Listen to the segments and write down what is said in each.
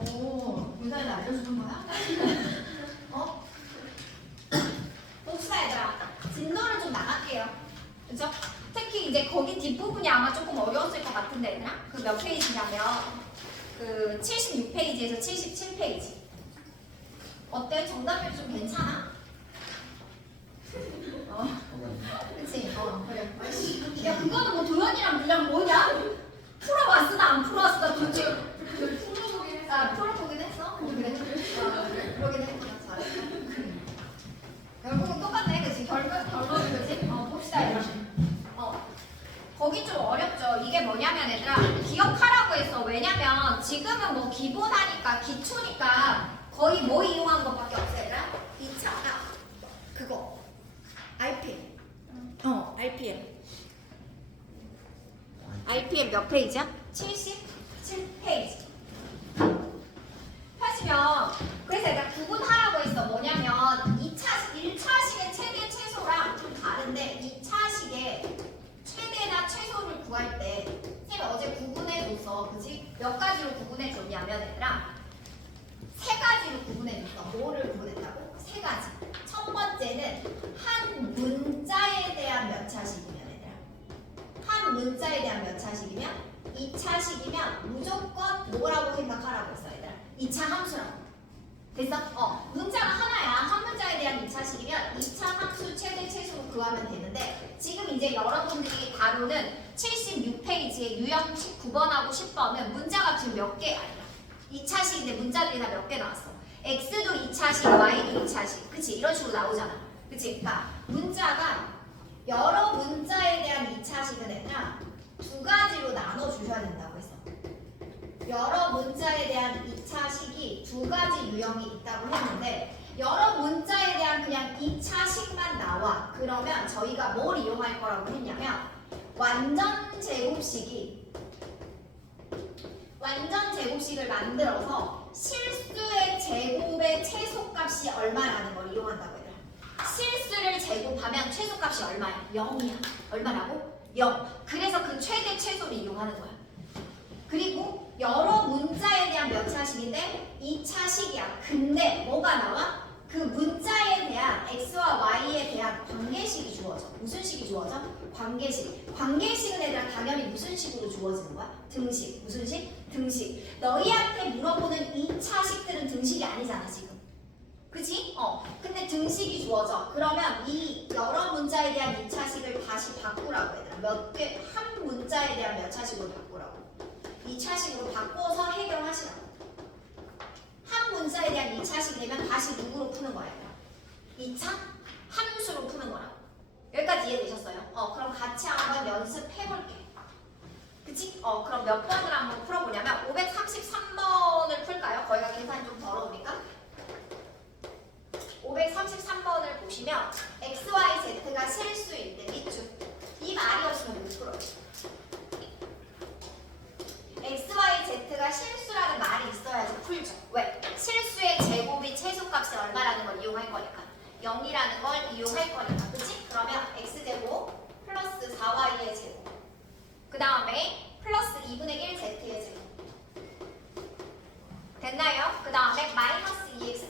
오, 유사이를 알려주는 거야? 어? 봅시다 얘들아. 진도를 좀 나갈게요. 그죠? 특히 이제 거기 뒷부분이 아마 조금 어려웠을 것 같은데 얘들아. 그 몇 페이지냐면 그 76페이지에서 77페이지. 어때? 정답률 좀 괜찮아? 그치? 그래. 야, 그거는 뭐 도현이랑 물량 뭐냐? 풀어봤으나 안 풀어봤으나 도대체 풀어보긴 했어. 아, 풀어보긴 했어? 그래. 그러긴 했구나. 잘했어. 결국은 똑같네. 그치? 결론은 그치? 봅시다 얘들아. 거기 좀 어렵죠. 이게 뭐냐면 얘들아 기억하라고 했어. 왜냐면 지금은 뭐 기본하니까 기초니까 거의 뭐 이용한 것밖에 없어 얘들아. 2차가 그거 RPM. RPM 몇 페이지야? 77페이지. 펴시면 그래서 내가 구분하라고 했어. 뭐냐면 1차식의 최대 최소랑 좀 다른데 2차식의 최대나 최소를 구할 때 쌤이 어제 구분해줬어. 그치? 몇 가지로 구분해줬냐면 얘들아 세 가지로 구분해줬어. 뭐를 구분했다고? 세 가지. 첫 번째는 한 문자에 대한 몇 차식이면 얘들아 한 문자에 대한 몇 차식이면 2차식이면 무조건 뭐라고 생각하라고 했어 얘들아 2차 함수라고. 됐어? 문자가 하나야. 한 문자에 대한 2차식이면 2차 함수 최대 최소로 구하면 되는데 지금 이제 여러분들이 다루는 76페이지의 유형 9번하고 10번은 문자가 지금 몇 개야? 2차식인데 문자들이 다 몇 개 나왔어. X도 2차식, Y도 2차식. 그치? 이런 식으로 나오잖아. 그치? 그러니까 문자가 여러 문자에 대한 2차식은 얘들아 두 가지로 나눠주셔야 된다고 했어. 여러 문자에 대한 2차식이 두 가지 유형이 있다고 했는데 여러 문자에 대한 그냥 2차식만 나와. 그러면 저희가 뭘 이용할 거라고 했냐면 완전 제곱식을 만들어서 실수의 제곱의 최소값이 얼마라는 걸 이용한다고 해요. 실수를 제곱하면 최소값이 얼마야? 0이야. 얼마라고? 0. 그래서 그 최대 최소를 이용하는 거야. 그리고 여러 문자에 대한 몇 차식인데 2차식이야. 근데 뭐가 나와? 그 문자에 대한 x와 y에 대한 관계식이 주어져. 무슨 식이 주어져? 관계식. 관계식은 얘들아 당연히 무슨 식으로 주어지는 거야? 등식. 무슨 식? 등식. 너희한테 물어보는 2차식들은 등식이 아니잖아 지금. 그치? 근데 등식이 주어져. 그러면 이 여러 문자에 대한 2차식을 다시 바꾸라고 얘들아. 몇 개, 한 문자에 대한 몇 차식으로 바꾸라고. 2차식으로 바꿔서 해결하시라고. 한 문자에 대한 2차식이 되면 다시 누구로 푸는 거야? 2차 함수로 푸는 거라고. 여기까지 이해되셨어요? 그럼 같이 한번 연습해볼게. 그치? 그럼 몇 번을 한번 풀어보냐면 533번을 풀까요? 거기가 계산이 좀 더러우니까. 533번을 보시면 x, y, z가 실수일 때 밑줄. 이 말이 없으면 못 풀어요. x, y, z가 실수라는 말이 있어야지 풀죠. 왜? 실수의 제곱이 최소값이 얼마라는 걸 이용할 거니까. 0이라는 걸 이용할 거니까. 그치? 그러면 x제곱 플러스 4y의 제곱. 그 다음에 플러스 2분의 1 z의 제곱. 됐나요? 그 다음에 마이너스 2x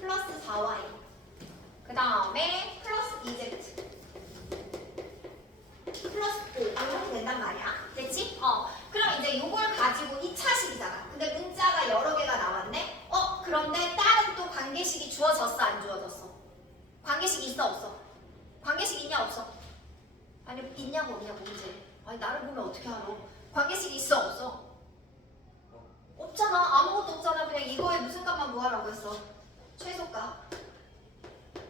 플러스 4y. 그 다음에 플러스 2z 플러스 5 이렇게 된단 말이야. 됐지? 그럼 이제 요걸 가지고 2차식이잖아. 근데 문자가 여러 개가 나왔네? 그런데 다른 또 관계식이 주어졌어 안 주어졌어? 관계식이 있어 없어? 관계식 있냐 없어? 아니 있냐고 없냐고 문제. 아니 나를 보면 어떻게 알아? 관계식이 있어 없어? 없잖아. 아무것도 없잖아. 그냥 이거에 무슨 값만 구하라고 했어. 최소값.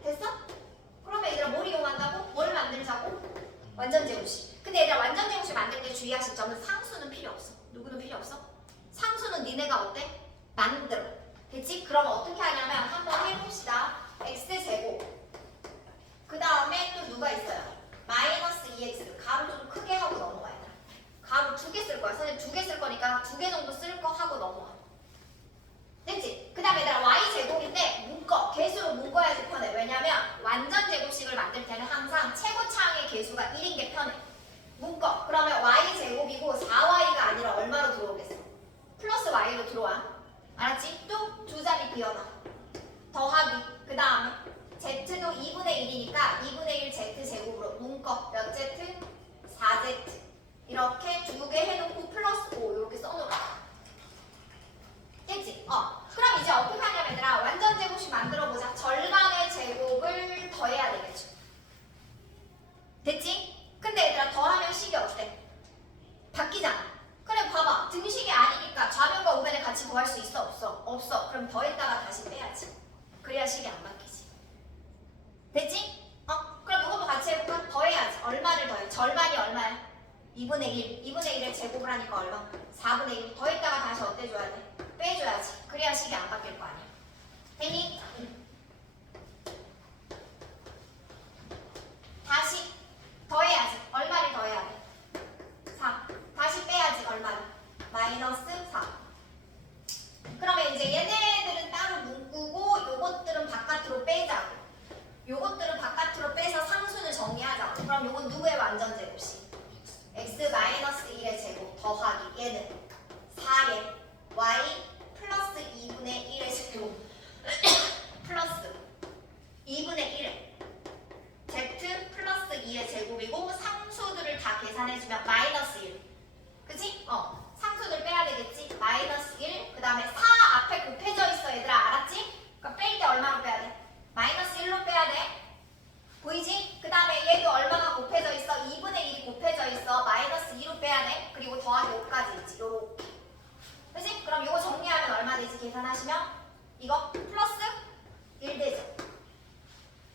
됐어? 그러면 얘들아 뭘 이용한다고? 뭘 만들자고? 완전 제곱식. 근데 얘들아 완전 제곱식 만들 때 주의하실 점은 상수는 필요 없어. 누구는 필요 없어? 상수는 니네가 어때? 만들어. 됐지? 그럼 어떻게 하냐면 한번 해봅시다. x제곱. 그 다음에 또 누가 있어요? 마이너스 2x. 가로 좀 크게 하고 넘어가야 돼. 가로 2개 쓸 거야. 선생님 2개 쓸 거니까 2개 정도 쓸 거 하고 넘어가. 됐지? 그 다음에 얘들아 y제곱인데 묶어. 묶어. 개수로 묶어야지 편해. 왜냐면 완전 제곱식을 만들 때는 항상 최고차항의 개수가 1인 게 편해. 묶어. 그러면 y제곱이고 4y가 아니라 얼마로 들어오겠어? 플러스 y로 들어와. 알았지? 또 두 자리 비워놔. 더하기. 그 다음에 z도 2분의 1이니까 2분의 1 z제곱으로 묶어. 몇 z? 4z. 이렇게 두 개 해놓고 플러스 5 이렇게 써놓을게. 됐지? 그럼 이제 어떻게 하냐면 얘들아 완전 제곱식 만들어보자. 절반의 제곱을 더해야 되겠죠. 됐지? 근데 얘들아 더하면 식이 어때? 바뀌잖아. 그래 봐봐. 등식이 아니니까 좌변과 우변을 같이 더할 수 있어? 없어? 없어. 그럼 더했다가 다시 빼야지. 그래야 식이 안 바뀌지. 됐지? 그럼 이것도 같이 해볼까? 더해야지. 얼마를 더해? 절반이 얼마야? 2분의 1. 2분의 1을 제곱을 하니까 얼마? 4분의 1. 더했다가 다시 어때 줘야 돼? 빼줘야지. 그래야 식이 안 바뀔 거 아니야. 됐니? 다시 더해야지. 얼마를 더해야 돼? 4. 다시 빼야지. 얼마를? 마이너스 4. 그러면 이제 얘네들은 따로 묶고 요것들은 바깥으로 빼자고. 요것들은 바깥으로 빼서 상수는 정리하자고. 그럼 요건 누구의 완전 제곱식? x-1의 제곱 더하기 얘는 4의 y 플러스 2분의 1의 제곱 플러스 2분의 1의 z 플러스 2의 제곱이고 상수들을 다 계산해주면 마이너스 1. 그치? 상수들 빼야 되겠지? 마이너스 1. 그 다음에 4 앞에 곱해져 있어 얘들아. 알았지? 그러니까 뺄 때 얼마로 빼야 돼? 마이너스 1로 빼야 돼. 보이지? 그 다음에 얘도 얼마가 곱해져 있어? 2분의 1이 곱해져 있어. 마이너스 2로 빼야 돼. 그리고 더하기 5까지 있지. 요렇게. 그치? 그럼 요거 정리하면 얼마 되지? 계산하시면 이거 플러스 1 되죠.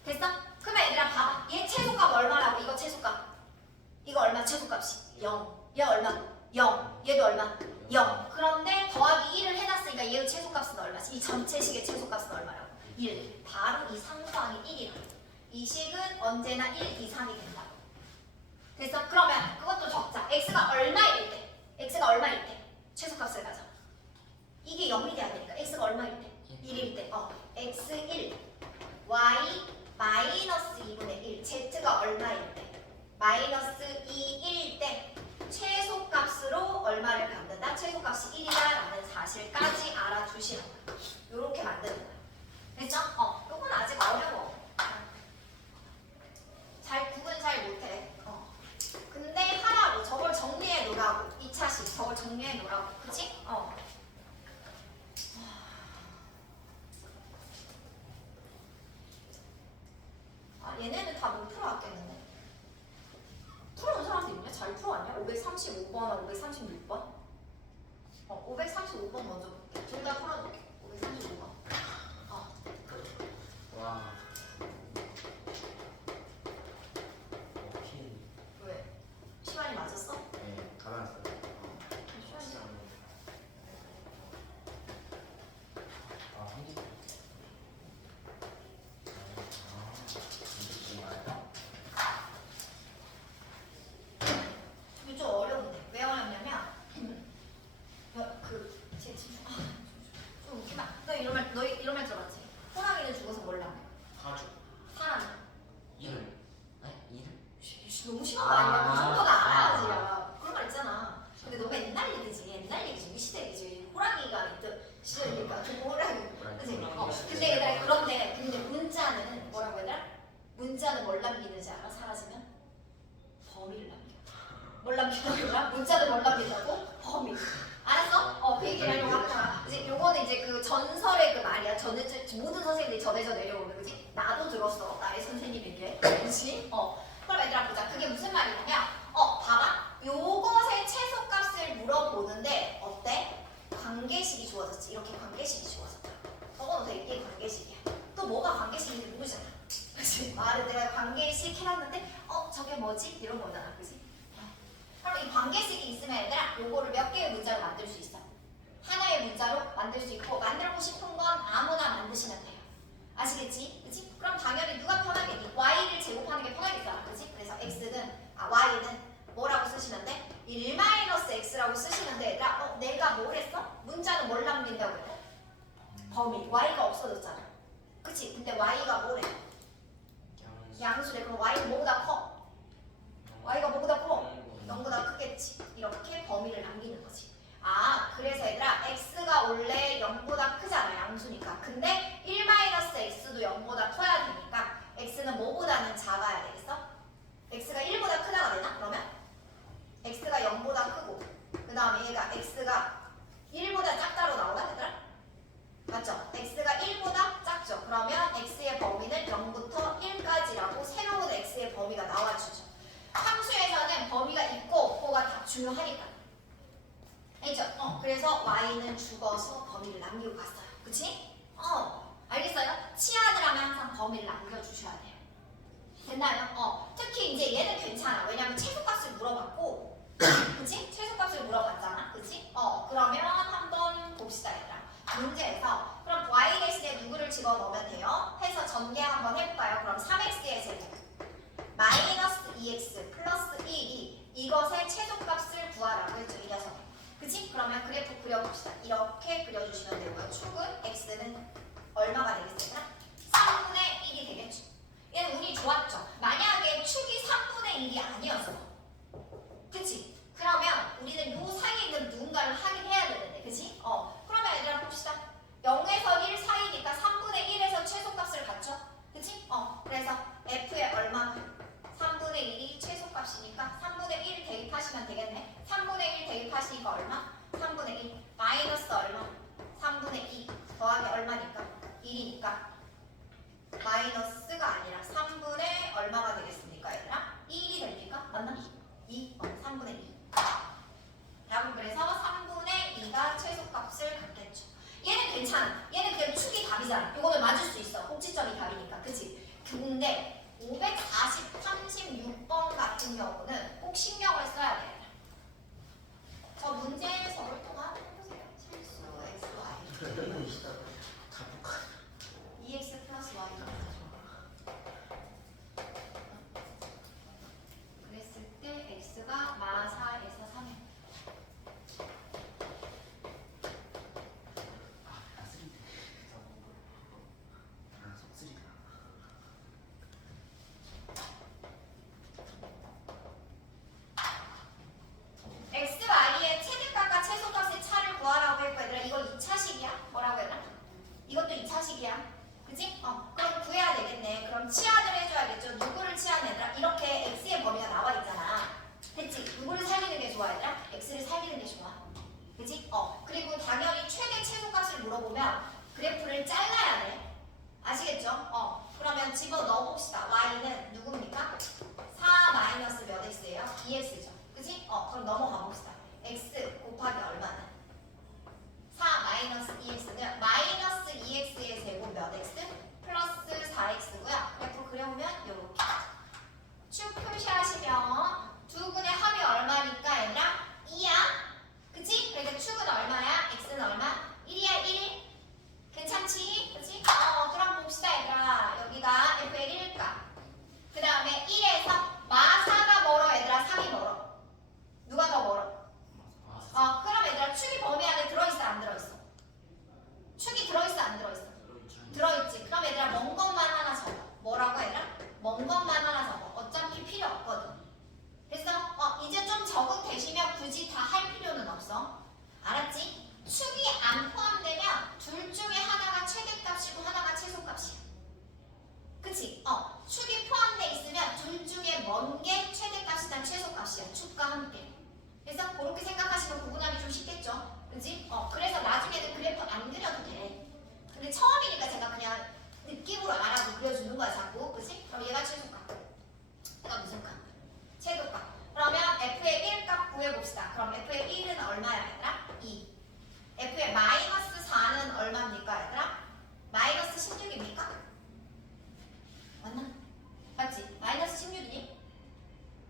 됐어? 그러면 얘들아 봐봐. 얘 최소값 얼마라고? 이거 최소값. 이거 얼마 최소값이? 0. 얘 얼마? 0. 얘도 얼마? 0. 그런데 더하기 1을 해놨으니까 얘의 최소값은 얼마지? 이 전체식의 최소값은 얼마라고? 1. 바로 이 상수항이 1이라고. 이 식은 언제나 1 이상이 된다고. 됐어? 그러면 그것도 적자. x가 얼마일 때? x가 얼마일 때? 최소값을 가져. 이게 0이 돼야 되니까 x가 얼마일 때? 1일 때. x1 y 마이너스 2분의 1 z가 얼마일 때? 마이너스 2일 때 최소값으로 얼마를 갖는다? 최소값이 1이다라는 사실까지 알아주시는 거야. 요렇게 만드는 거야. 됐죠? 요건 아직 어려워. 잘 구분 잘 못해. 근데 하라고. 저걸 정리해 놓으라고. 2차식 저걸 정리해 놓으라고. 그치? 얘네는 다 못 풀어왔겠는데. 풀어온 사람도 있냐? 잘 풀어왔냐? 535번하고 536번? 535번 먼저 볼게. 둘 다 풀어줄게. 535번. 와. 왜? 시간이 맞았어? 네, 가만있어요. 시간이 아, 한지. 이게 좀 어려운데. 왜 어렵냐면 좀 웃기만. 너 이런 말 들어봤지? 호랑이는 죽어서 몰라. 사주. 사람은 이를. 네? 이를? 너무 심한 거 아니야? 그 정도는 알아야지. 야. 그런 말 있잖아. 근데 너무 옛날 얘기지. 옛날 얘기지. 우리 시대 얘기지. 호랑이가 있던 시대니까 그 호랑이. 그치? 근데 얘들아 근데 문자는 뭐라고 해야 되나? 문자는 뭘 남기는지 알아? 사라지면? 범위를 남겨. 뭘 남기는구나? 문자는 뭘 남긴다고? 범위. 알았어? 그 얘기를 하려고 하잖아. 이제 요거는 이제 그 전설의 그 말이야. 모든 선생님들이 전해져 내려오는 거지. 나도 들었어. 나의 선생님에게. 그렇지? 그럼 얘들아 보자. 그게 무슨 말이냐면 봐봐. 요것의 최소값을 물어보는데 어때? 관계식이 주어졌지. 이렇게 관계식이 주어졌다. 적어놓으세요. 이게 관계식이야. 또 뭐가 관계식인지 모르잖아. 그치? 말을 내가 관계식 해놨는데 저게 뭐지? 이런 거잖아. 그치? 그럼 이 관계식이 있으면 얘들아 요거를 몇 개의 문자로 만들 수 있어? 하나의 문자로 만들 수 있고 만들고 싶은 건 아무나 만드시면 돼요. 아시겠지? 그치? 그럼 당연히 누가 편하겠니? y를 제곱하는 게 편하겠잖아. 그치? 그래서 y는 뭐라고 쓰시면 돼? 1-x라고 쓰시는데 얘들아 내가 뭘 했어? 문자는 뭘 남긴다고 했어? 범위. y가 없어졌잖아. 그치? 그치? 근데 y가 뭐래? 양수. 양수래. 그럼 y는 뭐보다 커? y가 뭐보다 커? 0보다 크겠지. 이렇게 범위를 남기는 거지. 아, 그래서 얘들아 x가 원래 0보다 크잖아. 양수니까. 근데 1-x도 0보다 커야 되니까 x는 뭐보다는 작아야 되겠어? x가 1보다 크다가 되나? 그러면? x가 0보다 크고 그 다음에 얘가 x가 1보다 작다로 나오나 얘들아? 맞죠? x가 1보다 작죠. 그러면 x의 범위는 0부터 1까지라고 새로운 x의 범위가 나와주죠. 함수에서는 범위가 있고 없고가 다 중요하니까. 알죠? 그래서 y는 죽어서 범위를 남기고 갔어요. 그치? 알겠어요? 치환을 하면 항상 범위를 남겨주셔야 돼요. 됐나요? 특히 이제 얘는 괜찮아. 왜냐면 최소값을 물어봤고 그치? 최소값을 물어봤잖아. 그치? 그러면 한번 봅시다 얘들아. 문제에서 그럼 y 대신에 누구를 집어넣으면 돼요? 해서 전개 한번 해볼까요? 그럼 3x의 제곱 마이너스 2x 플러스 1이 이것의 최소값을 구하라고 했죠. 이 녀석. 그치? 그러면 그래프 그려봅시다. 이렇게 그려주시면 되고요. 축은 x는 얼마가 되겠어요? 3분의 1이 되겠죠. 얘는 운이 좋았죠. 만약에 축이 3분의 1이 아니었어. 그치? 그러면 우리는 요 사이에 있는 누군가를 확인해야 되는데. 그치? 그러면 얘들아 봅시다. 0에서 1 사이니까 3분의 1에서 최소값을 갖죠. 그치? 그래서 f의 얼마? 3분의 1이 최소값이니까 3분의 1 대입하시면 되겠네. 3분의 1 대입하시니까 얼마? 3분의 1 마이너스 얼마? 3분의 2 더하기 얼마니까? 1이니까 마이너스가 아니라 3분의 얼마가 되겠습니까 얘들아? 1이 됩니까? 맞나? 2? 3분의 2 라고 그래서 3분의 2가 최소값을 갖겠죠. 얘는 괜찮아. 얘는 그냥 축이 답이잖아. 이거는 맞을 수 있어. 꼭지점이 답이니까. 그치? 근데 536번 같은 경우는 꼭 신경을 써야 돼요. 저 문제 적을 동안 해보세요. 실수 x, y 자폭. 2x 플러스 y 그랬을 때 x가 마4에서 3이 x, y의 최대값과 최소값의 차를 구하라고 했고 얘들아 이거 2차식이야? 뭐라고 해야 되나? 이것도 2차식이야. 그치? 그럼 구해야 되겠네. 그럼 치환을 해줘야겠죠. 누구를 치환해더라? 이렇게 x의 범위가 나와 있잖아. 됐지? 누구를 살리는 게 좋아 얘들아? x를 살리는 게 좋아. 그치? 그리고 당연히 최대 최소값을 물어보면 그래프를 잘라야 돼. 아시겠죠? 그러면 집어 넣어봅시다. y는 누굽니까? 4 마이너스 몇 x예요? 2x죠. 그치? 그럼 넘어가 봅시다. x 곱하기 얼마는? 4 마이너스 2x는 마이너스 2x의 제곱 몇 x? 플러스 4x고요. 그래프 그려보면 요렇게 축 표시하시면 두근의 합이 얼마니까 얘들아? 2야. 그치? 그러니까 축은 얼마야? x는 얼마? 1이야 1. 괜찮지? 그치? 그럼 봅시다 얘들아. 여기가 f의 1값. 그 다음에 1에서 마4가 멀어 얘들아? 3이 멀어? 누가 더 멀어? 그럼 얘들아 축이 범위 안에 들어있어 안 들어있어? 축이 들어있어 안 들어있어? 들어있지. 그럼 얘들아 먼 것만 하나 적어. 뭐라고 얘들아? 먼 것만 하나 적어. 어차피 필요 없거든. 그래서 이제 좀 적응되시면 굳이 다 할 필요는 없어. 알았지? 축이 안 포함되면 둘 중에 하나가 최대값이고 하나가 최소값이야. 그치? 축이 포함돼 있으면 둘 중에 먼 게 최대값이나 최소값이야. 축과 함께. 그래서 그렇게 생각하시면 구분하기 좀 쉽겠죠? 그치? 그래서 나중에는 그래프 안 그려도 돼. 근데 처음이니까 제가 그냥 느낌으로 알아서 그려주는 거야, 자꾸. 그치? 그럼 얘가 최소값. 얘가 무슨 값? 최소값. 그러면 f의 1값 구해봅시다. 그럼 f의 1은 얼마야, 얘들아? 2. f의 마이너스 4는 얼마입니까, 얘들아? 마이너스 16입니까? 맞나? 맞지? 마이너스 16이니?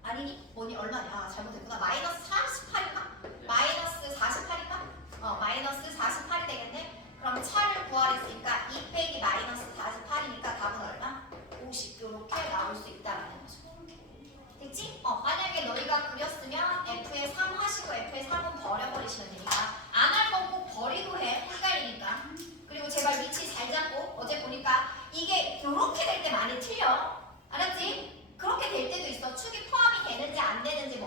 아니니? 뭐니? 얼마냐? 잘못했구나. 마이너스 48인가? 마이너스 48인가? 마이너스 48이 되겠네? 그럼 차를 구하랬으니까 2 빼기 마이너스 48이니까 답은 얼마? 50. 이렇게 나올 수 있다라는 거죠. 됐지? 만약에 너희가 그렸으면 F에 3 하시고 F에 3은 버려버리시면 되니까 안 할 건 꼭 버리고 해. 헷갈리니까. 그리고 제발 위치 잘 잡고 어제 보니까 이게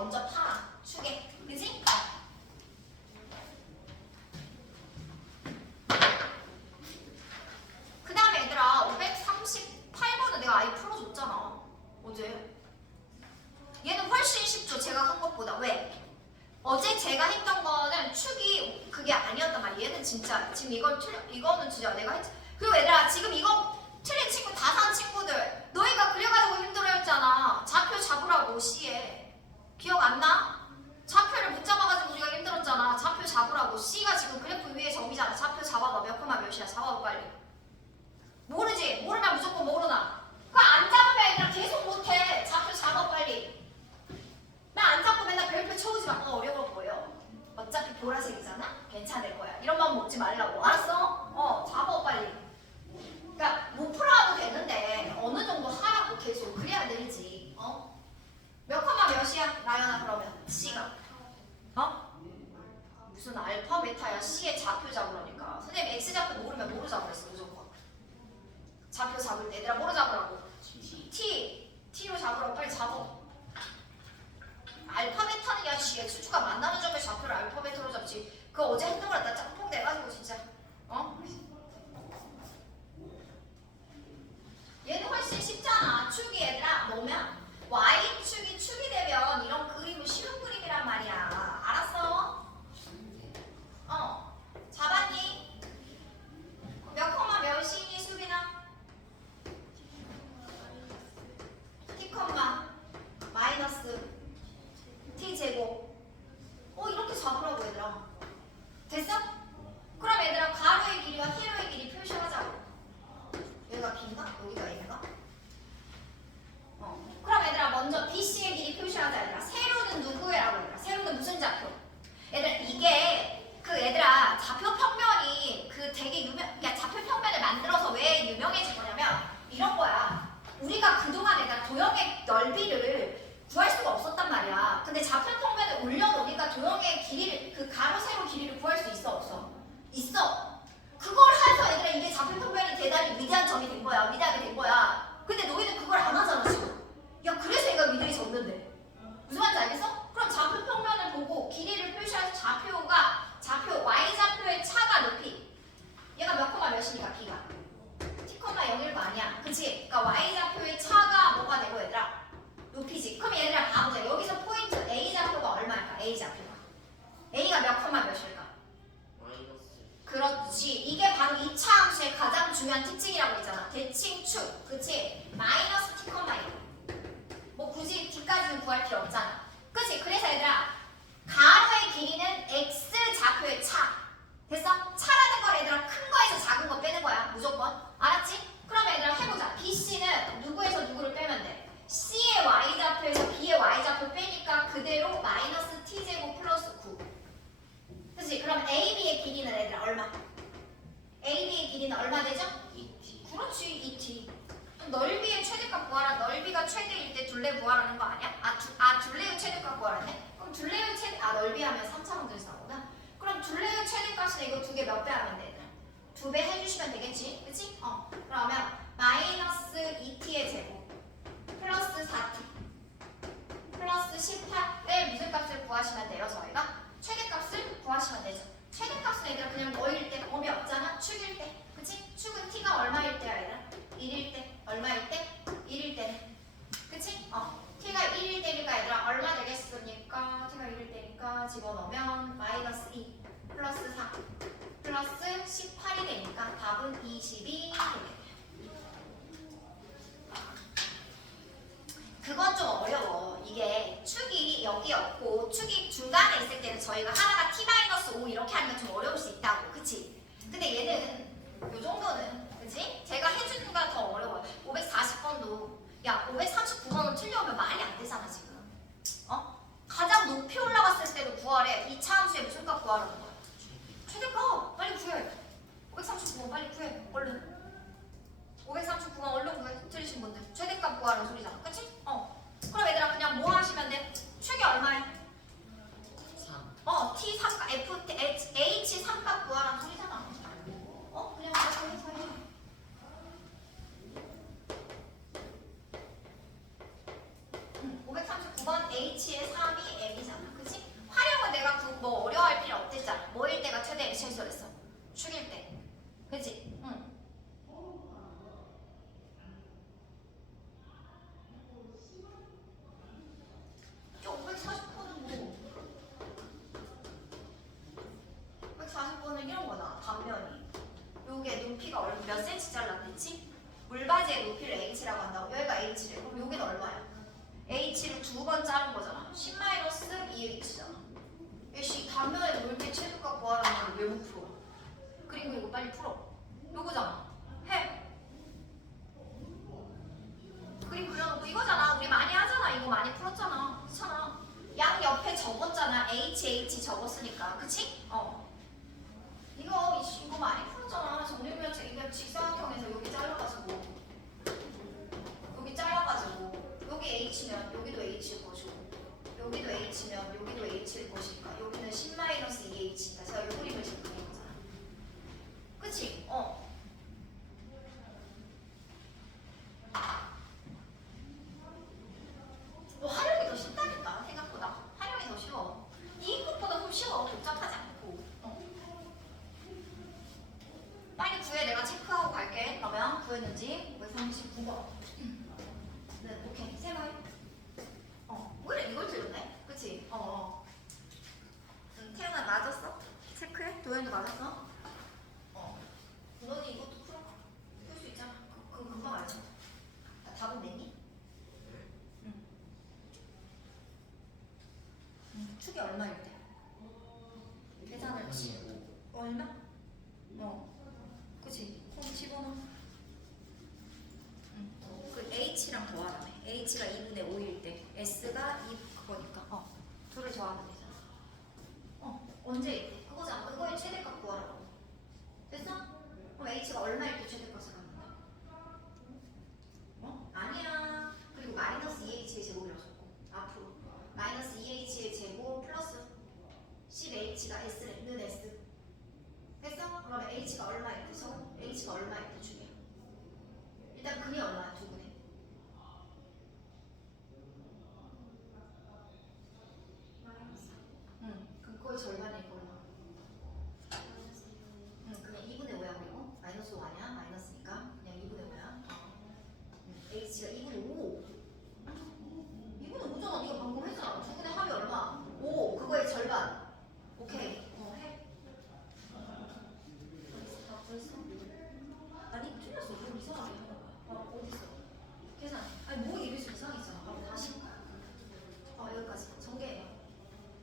먼저 파. 축에. 그지? 그 다음에 얘들아 538번은 내가 아예 풀어줬잖아 어제. 얘는 훨씬 쉽죠 제가 한 것보다. 왜? 어제 제가 했던 거는 축이 그게 아니었단 말이야. 얘는 진짜 지금 이거는 진짜 내가 했지. 그리고 얘들아 지금 이거 틀린 친구 다 산 친구들 너희가 그래가지고 힘들어했잖아. 좌표 잡으라고 C에. 기억 안 나? 좌표를 못 잡아가지고 우리가 힘들었잖아. 좌표 잡으라고. C가 지금 그래프 위에 점이잖아. 좌표 잡아봐. 몇 콤마 몇이야. 잡아봐 빨리. 모르지? 모르면 무조건 모르나? 그거 안 잡으면 얘들아 계속 못해. 좌표 잡아 빨리. 나 안 잡고 맨날 별표 쳐오지 마. 어려워 보여. 어차피 보라색이잖아? 괜찮을 거야. 이런 맘 먹지 말라고. 알았어? 잡아 빨리. 그러니까 못 풀어도 되는데 어느 정도 하라고 계속. 그래야 늘지. 몇 컴마 몇이야? 나연아 그러면 C가. 무슨 알파 베타야. C의 좌표 잡으라니까. 선생님 X좌표 모르면 모르자고 그랬어 무조건. 좌표 잡을 때 얘들아 뭐로 잡으라고? T로 잡으라고. 빨리 잡아. 알파 베타는 야 씨 X축과 만나는 점의 좌표를 알파 베타로 잡지. 그거 어제 했던 거랑 나 짬뽕 돼가지고 진짜. 얘는 훨씬 쉽잖아. 축이 얘들아 뭐면 Y축이 축이 되면 이런 그림은 쉬운 그림이란 말이야. 알았어? 잡았니? 몇 콤마 몇이니 수빈아? T 콤마 마이너스 T제곱. 이렇게 잡으라고 얘들아. 됐어? 그럼 얘들아 가로의 길이와 세로의 길이 표시하자고. 여기가 B인가? 여기가 A인가? 그럼 얘들아 먼저 BC의 길이 표시하자 얘들아. 세로는 누구예라고 얘들아. 세로는 무슨 좌표? 얘들아 이게 그 얘들아 좌표 평면이 그 되게 그러니까 좌표 평면을 만들어서 왜 유명해진 거냐면 이런 거야. 우리가 그동안 얘들아 도형의 넓이를 구할 수가 없었단 말이야. 근데 좌표 평면을 올려놓으니까 도형의 길이를 그 가로 세로 길이를 구할 수 있어 없어? 있어. 그걸 해서 얘들아 이게 좌표 평면이 대단히 위대한 점이 된 거야. 위대하게 된 거야. 근데 너희는 그걸 안 하잖아 지금. 야 그래서 얘가 위대히 졌는데. 무슨 말인지 알겠어? 그럼 좌표 평면을 보고 길이를 표시해서 좌표 Y좌표의 차가 높이. 얘가 몇 콤마 몇이니까 B가 T 콤마 0일 거 아니야. 그치? 그러니까 Y좌표의 차가 뭐가 되고 얘들아? 높이지. 그럼 얘들아 봐보자. 여기서 포인트 A좌표가 얼마일까? A좌표가 A가 몇 콤마 몇일까? 마이너스. 그렇지. 이게 바로 2차 함수의 가장 중요한 특징이라고 했잖아. 대칭축. 그치? 마이너스 T 콤마 1. 뭐 굳이 D까지는 구할 필요 없잖아. 그치? 그래서 얘들아 가로의 길이는 X좌표의 차. 됐어? 차라는 걸 얘들아 큰 거에서 작은 거 빼는 거야. 무조건. 알았지? 그럼 얘들아 해보자. BC는 누구에서 누구를 빼면 돼? C의 Y좌표에서 B의 Y좌표 빼니까 그대로 마이너스 T제곱 플러스 9. 그치? 그럼 AB의 길이는 얘들아 얼마? AB의 길이는 얼마 되죠? 2t. 그렇지. 2T. 넓이의 최대값 구하라. 넓이가 최대일 때 둘레 구하라는 거 아니야? 둘레의 최대값 구하라네? 그럼 둘레의 넓이 하면 3차 문제에서 나오구나. 그럼 둘레의 최대값은 이거 두 개 몇 배 하면 돼? 2배 해주시면 되겠지? 그치? 그러면 마이너스 2t의 제곱 플러스 4t 플러스 18의 무슨 값을 구하시면 돼요? 저희가? 최대값을 구하시면 되죠. 최대값은 얘들아 그냥 뭐일 때? 범위 없잖아? 축일 때. 그치? 축은 t가 얼마일 때야 얘들아? 1일 때. 얼마일 때? 1일 때네. 그치? t가 1일 때니까 얘들아 얼마 되겠습니까? t가 1일 때니까 집어넣으면 마이너스 2 플러스 4 플러스 18이 되니까 답은 22 되겠네요. 그건 좀 어려워. 이게 축이 여기 없고 축이 중간에 있을 때는 저희가 하나가 t-5 이렇게 하면 좀 어려울 수 있다고. 그치? 근데 얘는 요 정도는 그치? 제가 해주는 거가 더 어려워요. 540번도 야 539번은 틀려오면 말이 안 되잖아 지금. 가장 높이 올라갔을 때도 구하래. 2차 함수에 무슨 값 구하라는 거야? 최대값 빨리 구해. 539번 빨리 구해. 얼른. 539번 얼른 구해. 틀리신 분들 최대값 구하라는 소리잖아. 그치? 그럼 얘들아 그냥 뭐 하시면 돼? 축이 얼마야? 3. T 3값 F H 3값 구하라는 소리잖아. 그냥 그렇게 해서 해. 응, 539번 H의 3이 여기 몇 cm 잘랐댔지? 물바지의 높이를 h라고 한다고. 여기가 h래. 그럼 여기는 얼마야? h를 2번 자른 거잖아. 10-2h잖아. 역시 단면에 물때 최소값 구하라는 걸 왜 못 풀어? 그리고 이거 빨리 풀어. 요거잖아. 해. 그림 그려놓고 이거잖아. 우리 많이 하잖아. 이거 많이 풀었잖아. 그렇잖아. 양 옆에 접었잖아. h 접었으니까. 그치? 이거 많이 풀었잖아. 정리구역 이거 직사각형에서 여기 잘라가지고 여기 h면 여기도 h일 것이고 여기도 h면 여기도 h일 것이니까 여기는 10-2h니까 제가 이 그림을 지금 그린 거잖아. 그치? 활용이 더 쉽다니까. 생각보다 활용이 더 쉬워. 이 것보다 좀 쉬워. 복잡하지 않고. 빨리 구해. 내가 체크하고 갈게. 그러면 구했는지 539번. 네, 오케이. 세 번. 그래 이걸 틀렸네. 그치? 태연아 맞았어? 체크해? 도현도 맞았어? 너는 이것도 풀어. 풀 수 있잖아. 그거 금방 알죠? 답은 냈니? 축이 얼마일 때? 계산을 얼마? 그치? 그럼 집어넣어. 그 h랑 더하라며. h가 2분의 5일 때 s가 2 그거니까 둘을 더하면 되잖아. 언제 이때? 그거잖아. 그거의 최대값 구하라고. 됐어? 그럼 h가 얼마일 때 최대값을 갖는다? 아니야. 그리고 마이너스 2h의 제곱이라고 적고 앞으로 마이너스 2h의 제곱 플러스 10h가 s는 s. 됐어? 그러면 h가 얼마일 때 적어? h가 얼마일 때 주게? 일단 근이 얼마야? 두 분의 그거의 절반일 거야. 그냥 2분의 5야. 그리고 마이너스 5 아니야? 마이너스니까 그냥 2분의 5야. h가 2분의 5. 2분의 5잖아. 네가 방금 했잖아. 두 분의 합이 얼마? 5. 그거의 절반. 오케이. 해. 벌써? 아니 틀렸어. 좀 이상하게 하는 거야. 어딨어? 계산. 아니 뭐 이래서 이상했잖아. 다시. 여기까지. 전개.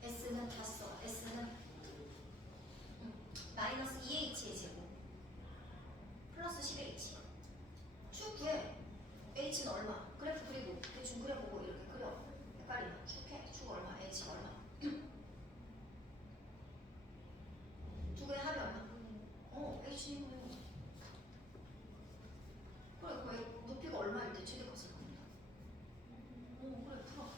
s는 다 써. s는 마이너스 2h의 제곱 플러스 10h. 축 구해. h는 얼마? 그래프 그리고 대충 그려보고 이렇게 그려. 헷갈리면 축해. 축 얼마? h가 얼마? 두 개의 합이 얼마? h는 그래. 그래. 높이가 얼마일 때 최대값을 갖는다. 그래. 풀어.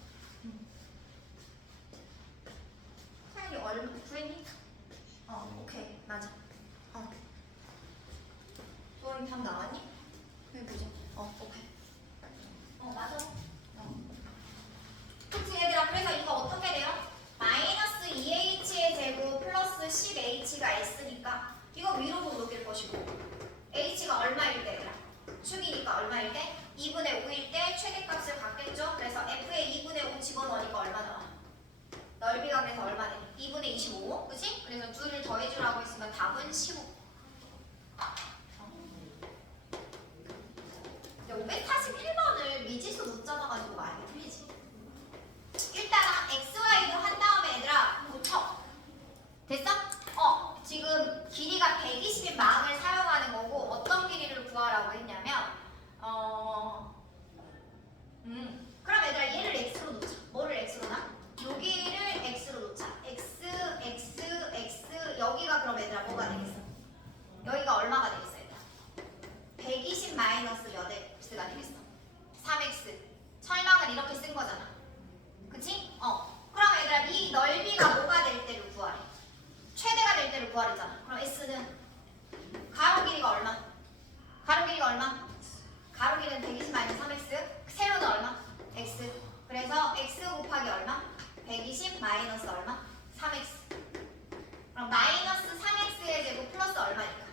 사연이 얼마? 구했니? 오케이. 맞아. 도원이 답 나왔니? 여기 보자. 오케이. 맞아. 그치 얘들아. 그래서 이거 어떻게 돼요? 마이너스 2h의 제곱 플러스 10h가 s니까 이거 위로도 녹일 것이고 h가 얼마일 때 얘들아? 축이니까 얼마일 때? 2분의 5일 때 최대값을 갖겠죠? 그래서 f의 2분의 5 집어넣으니까 얼마 나와? 넓이가 그래서 얼마 돼? 2분의 25. 그치? 그래서 둘을 더해주라고 했으면 답은 15. 541번을 미지수 못 잡아가지고 많이 틀리지. 일단 XY도 한 다음에 얘들아 고쳐. 됐어? 지금 길이가 120인 망을 사용하는 거고 어떤 길이를 구하라고 했냐면 그럼 얘들아 얘를 x로 놓자. 뭐를 x로 놔? 여기를 x로 놓자. x, x, x 여기가 그럼 얘들아 뭐가 되겠어? 여기가 얼마가 되겠어 얘들아? 120 마이너스 몇 x가 되겠어? 3x. 설명을 이렇게 쓴 거잖아. 그치? 그럼 얘들아 이 넓이가 뭐가 될 때를 구하래. 최대가 될 때를 구하랬잖아. 그럼 s는 가로 길이가 얼마? 가로 길이가 얼마? 가로 길이는 120 마이너스 3x. 세로는 얼마? x. 그래서 x 곱하기 얼마? 120 마이너스 얼마? 3x. 그럼 마이너스 3x의 제곱 플러스 얼마니까?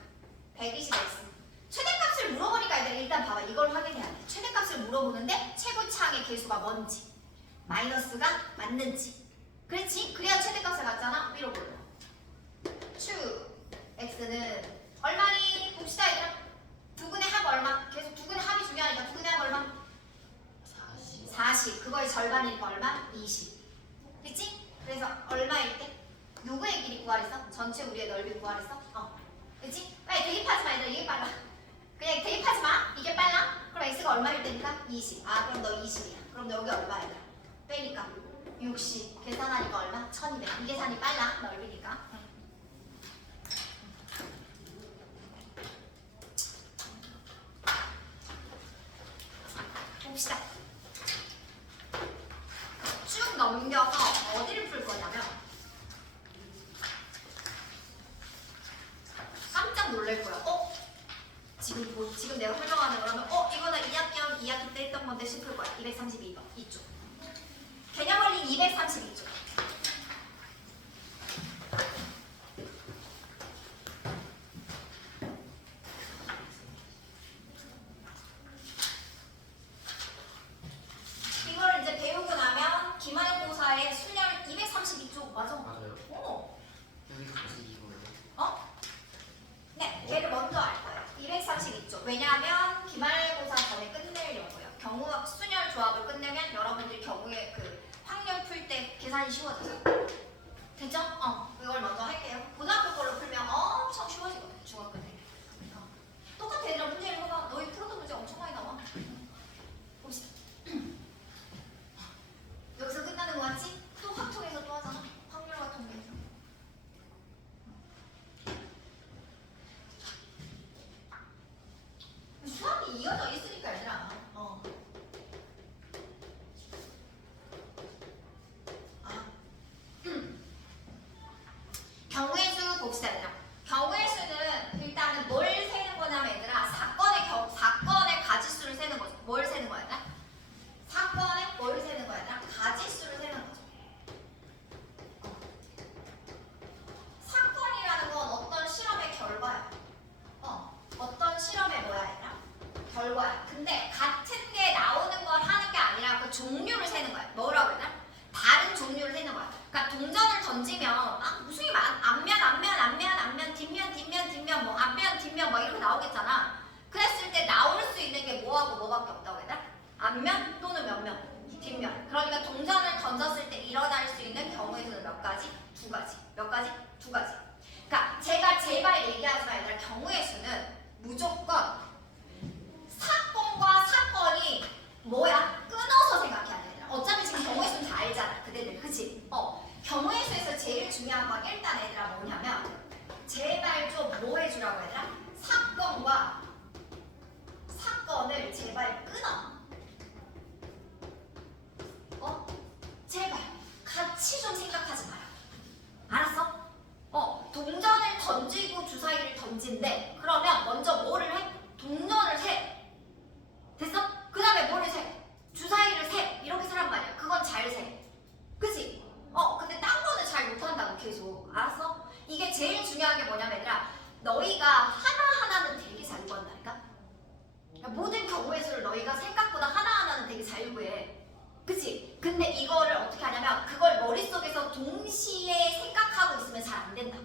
120x. 최대값을 물어보니까 일단 봐봐. 이걸 확인해야 돼. 최대값을 물어보는데 최고차항의 개수가 뭔지 마이너스가 맞는지. 그렇지? 그래야 최대값을 갖잖아. 위로 볼로. 축 x는 얼마니? 봅시다 얘들아. 얼마니까 두 개 더하면 얼마? 40. 40. 그거의 절반이니까 얼마? 20. 그치? 그래서 얼마일 때? 누구의 길이 구하랬어? 전체 우리의 넓이 구하랬어? 그치? 빨리 대입하지 마. 얘들아. 이게 빨라. 그냥 대입하지 마. 이게 빨라? 그럼 x가 얼마일 때니까? 20. 아 그럼 너 20이야. 그럼 너 여기 얼마야? 빼니까 60. 계산하니까 얼마? 1200. 이 계산이 빨라. 넓이니까. 봅시다. 쭉 넘겨서 어디를 풀 거냐면 깜짝 놀랄 거야. 지금 내가 설명하는 거라면 이거는 2학년 2학기 때 했던 건데 싶을 거야. 232번 이쪽. 개념 원리 232쪽. 이걸 이제 배우고 나면 기말고사의 수열 232쪽 맞아? 맞아요. 여기 같이 이거예요. 네, 얘를 먼저 알 거예요. 232쪽. 왜냐하면 기말고사 전에 끝내려고요. 경우 순열 조합을 끝내면 여러분들이 경우에 그 확률 풀 때 계산이 쉬워져요. 됐죠? 이걸 먼저 할게요. 고등학교 걸로 풀면 엄청 쉬워지거든요. 중학교 때. 똑같아. 얘들아 문제 읽어봐. 너희 풀었던 문제 엄청 많이 나와. 봅시다. 여기서 끝나는 거 같지? 또 확통해서 또 하잖아. 확률과 통계에서. 수학이 이어져 있으니까 얘들아. 경우의 수 봅시다 얘들아. 경우의 수는 일단은 뭘 세는 거냐면 얘들아 사건의 가지수를 세는 거죠. 뭘 세는 거야 얘들아? 사건의 뭘 세는 거야 얘들아? 가지수를 세는 거죠. 사건이라는 건 어떤 실험의 결과야. 어떤 실험의 뭐야 얘들아? 결과야. 근데 같은 게 나오는 걸 하는 게 아니라 그 종류를 세는 거야. 뭐라고 얘들아? 다른 종류를 세는 거야. 그러니까 동전을 던지면 무슨 앞면, 뒷면, 뭐 앞면, 뒷면 뭐 이렇게 나오겠잖아. 그랬을 때 나올 수 있는 게 뭐하고 뭐밖에 없다고 얘들아? 앞면 또는 옆면, 뒷면. 그러니까 동전을 던졌을 때 일어날 수 있는 경우의 수는 몇 가지? 두 가지. 몇 가지? 두 가지. 그러니까 제가 제발 얘기하지 마 얘들아. 경우의 수는 무조건 사건과 사건이 뭐야? 끊어서 생각해야 돼 얘들아. 어차피 지금 경우의 수는 다 알잖아. 그대들 그치? 경우의 수에서 제일 중요한 건 일단 얘들아 뭐냐면 제발 좀 뭐 해주라고 얘들아? 사건과 사건을 제발 끊어. 제발 같이 좀 생각하지 마라. 알았어? 동전을 던지고 주사위를 던진대. 그러면 먼저 뭐를 해? 동전을 세. 됐어? 그 다음에 뭐를 세? 주사위를 세. 이렇게 세란 말이야. 그건 잘 세. 그치? 근데 딴 거는 잘 못한다고 계속. 알았어? 이게 제일 중요한 게 뭐냐면 얘들아 너희가 하나하나는 되게 잘 구한다니까? 그러니까 모든 경우의 수를 너희가 생각보다 하나하나는 되게 잘 구해. 그치? 근데 이거를 어떻게 하냐면 그걸 머릿속에서 동시에 생각하고 있으면 잘 안 된다.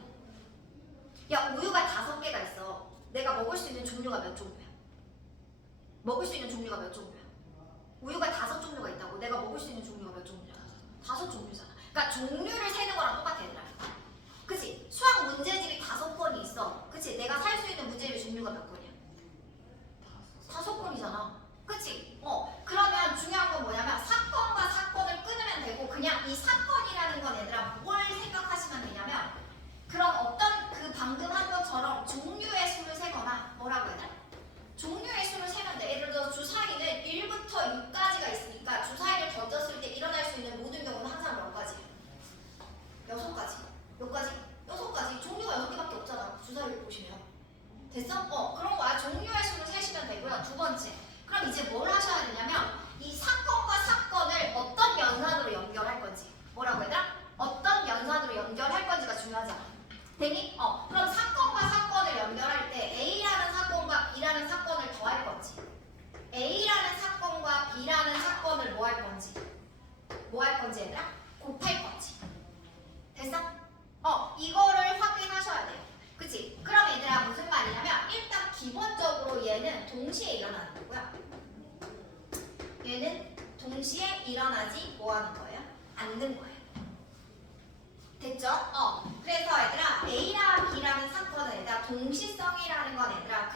야 우유가 5개가 있어. 내가 먹을 수 있는 종류가 몇 종류야? 먹을 수 있는 종류가 몇 종류야? 우유가 5종류가 있다고. 내가 먹을 수 있는 종류가 몇 종류야? 5종류잖아. 그러니까 종류를 세는 거랑 똑같아 얘들아. 그치? 수학 문제집이 5건이 있어. 그치? 내가 살 수 있는 문제집의 종류가 몇 건이야? 5건이잖아. 그치? 그러면 중요한 건 뭐냐면 사건과 사건을 끊으면 되고 그냥 이 사건이라는 건 얘들아 뭘 생각하시면 되냐면 그런 어떤 그 방금 한 것처럼 종류의 수를 세거나 뭐라고 해야 되나? 종류의 수를 세면 돼. 예를 들어서 주사위는 1부터 6까지가 있으니까 주사위를 던졌을 때 일어날 수 있는 모든 경우는 항상 몇 가지? 6가지. 몇 가지? 6가지. 종류가 6개밖에 없잖아. 주사위를 보시면. 됐어? 그런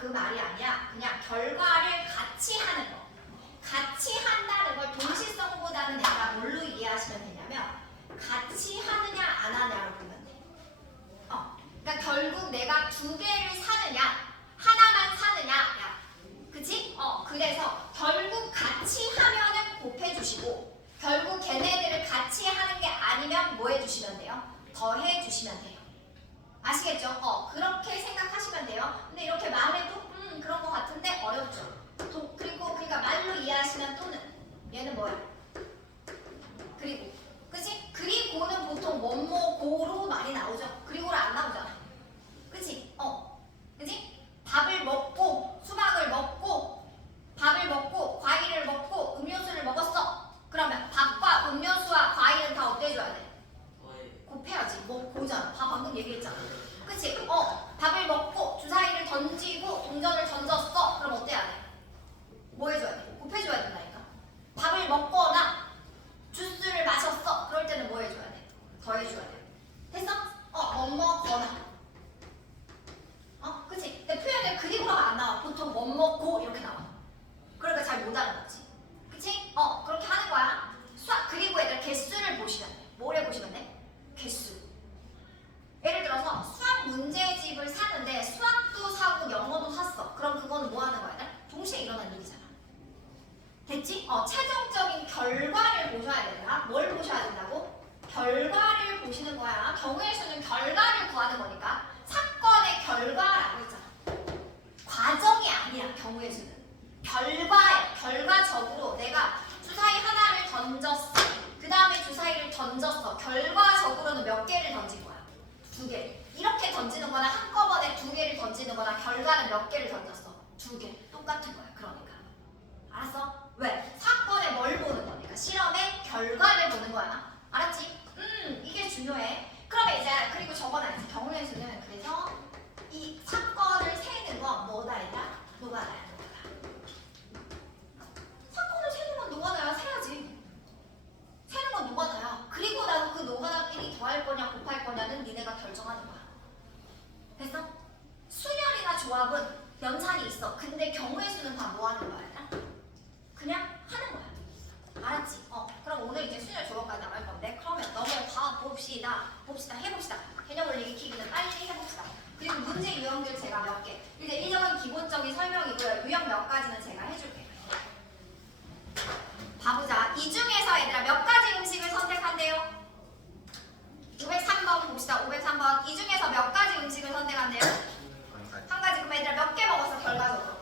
그 말이 아니라 그냥 결과를 같이 하는 거. 같이 한다는 걸 동시성보다는 내가 뭘로 이해하시면 되냐면 같이 하느냐 안 하느냐로 보면 돼. 그러니까 결국 내가 두 개를 사느냐 하나만 사느냐, 야, 그치? 그래서 결국 같이 하면은 곱해주시고 결국 걔네들을 같이 하는 게 아니면 뭐 해주시면 돼요? 더해주시면 돼요. 아시겠죠? 그렇게 생각하시면 돼요. 근데 이렇게 말해도 그런 거 같은데 어렵죠. 그리고 그러니까 말로 이해하시면 또는 얘는 뭐야? 그리고 그치? 그리고는 보통 뭐뭐고로 많이 나오죠. 그리고는 안 나오잖아. 그치? 그치? 밥을 먹고 수박을 먹고 밥을 먹고 과일을 먹고 음료수를 먹었어. 그러면 밥과 음료수와 과일은 다 어때줘야 돼? 곱해야지. 고잖아. 밥 방금 얘기했잖아. 그치? 밥을 먹고 주사위를 던지고 동전을 던졌어. 그럼 어때야 돼? 뭐 해줘야 돼? 곱해줘야 된다니까. 밥을 먹거나 주스를 마셨어. 그럴 때는 뭐 해줘야 돼? 더해줘야 돼. 됐어? 먹거나. 그치? 근데 표현에 그리고가 안 나와. 보통 먹고 이렇게 나와. 그러니까 잘 못 알아듣지. 그치? 그렇게 하는 거야. 그리고 얘들 개수를 보시면 돼. 뭘 해보시면 돼? 개수. 예를 들어서 수학 문제집을 사는데 수학도 사고 영어도 샀어. 그럼 그거는 뭐 하는 거야? 동시에 일어난 일이잖아. 됐지? 최종적인 결과를 보셔야 된다. 뭘 보셔야 된다고? 결과를 보시는 거야. 경우의 수는 결과를 구하는 거니까 사건의 결과라고 했잖아. 과정이 아니야. 경우의 수는 결과야. 결과적으로 내가 주사위 하나를 던졌어. 그 다음에 주사위를 던졌어. 결과적으로는 몇 개를 던진 거야? 2개. 이렇게 던지는 거나 한꺼번에 2개를 던지는 거나 결과는 몇 개를 던졌어? 2개. 똑같은 거야. 그러니까. 알았어? 왜? 사건에 뭘 보는 거니까. 실험의 결과를 보는 거야. 알았지? 이게 중요해. 그러면 이제 그리고 적어놔야지. 경우의 수는 그래서 이 사건을 세는 건 뭐다 얘들아? 노가다야. 사건을 세는 건 노가다야. 세야지. 세는 건 노가다야. 그리고 나서 그 노가다끼리 더할 거냐 곱할 거냐는 니네가 결정하는 거야. 됐어? 순열이나 조합은 연산이 있어. 근데 경우의 수는 다 뭐 하는 거야? 그냥 하는 거야. 알았지? 그럼 오늘 이제 순열 조합까지 나갈 건데 그러면 넘어가 봅시다. 해봅시다. 개념 원리 익히기는 빨리 해봅시다. 그리고 문제 유형들 제가 몇 개. 이제 이런 기본적인 설명이고요. 유형 몇 가지는 제가 해줄게요. 봐보자. 이 중에서 얘들아 몇 가지 음식을 선택한대요? 503번 봅시다. 503번. 이 중에서 몇 가지 음식을 선택한대요? 한 가지. 그럼 얘들아 몇 개 먹었어 결과적으로?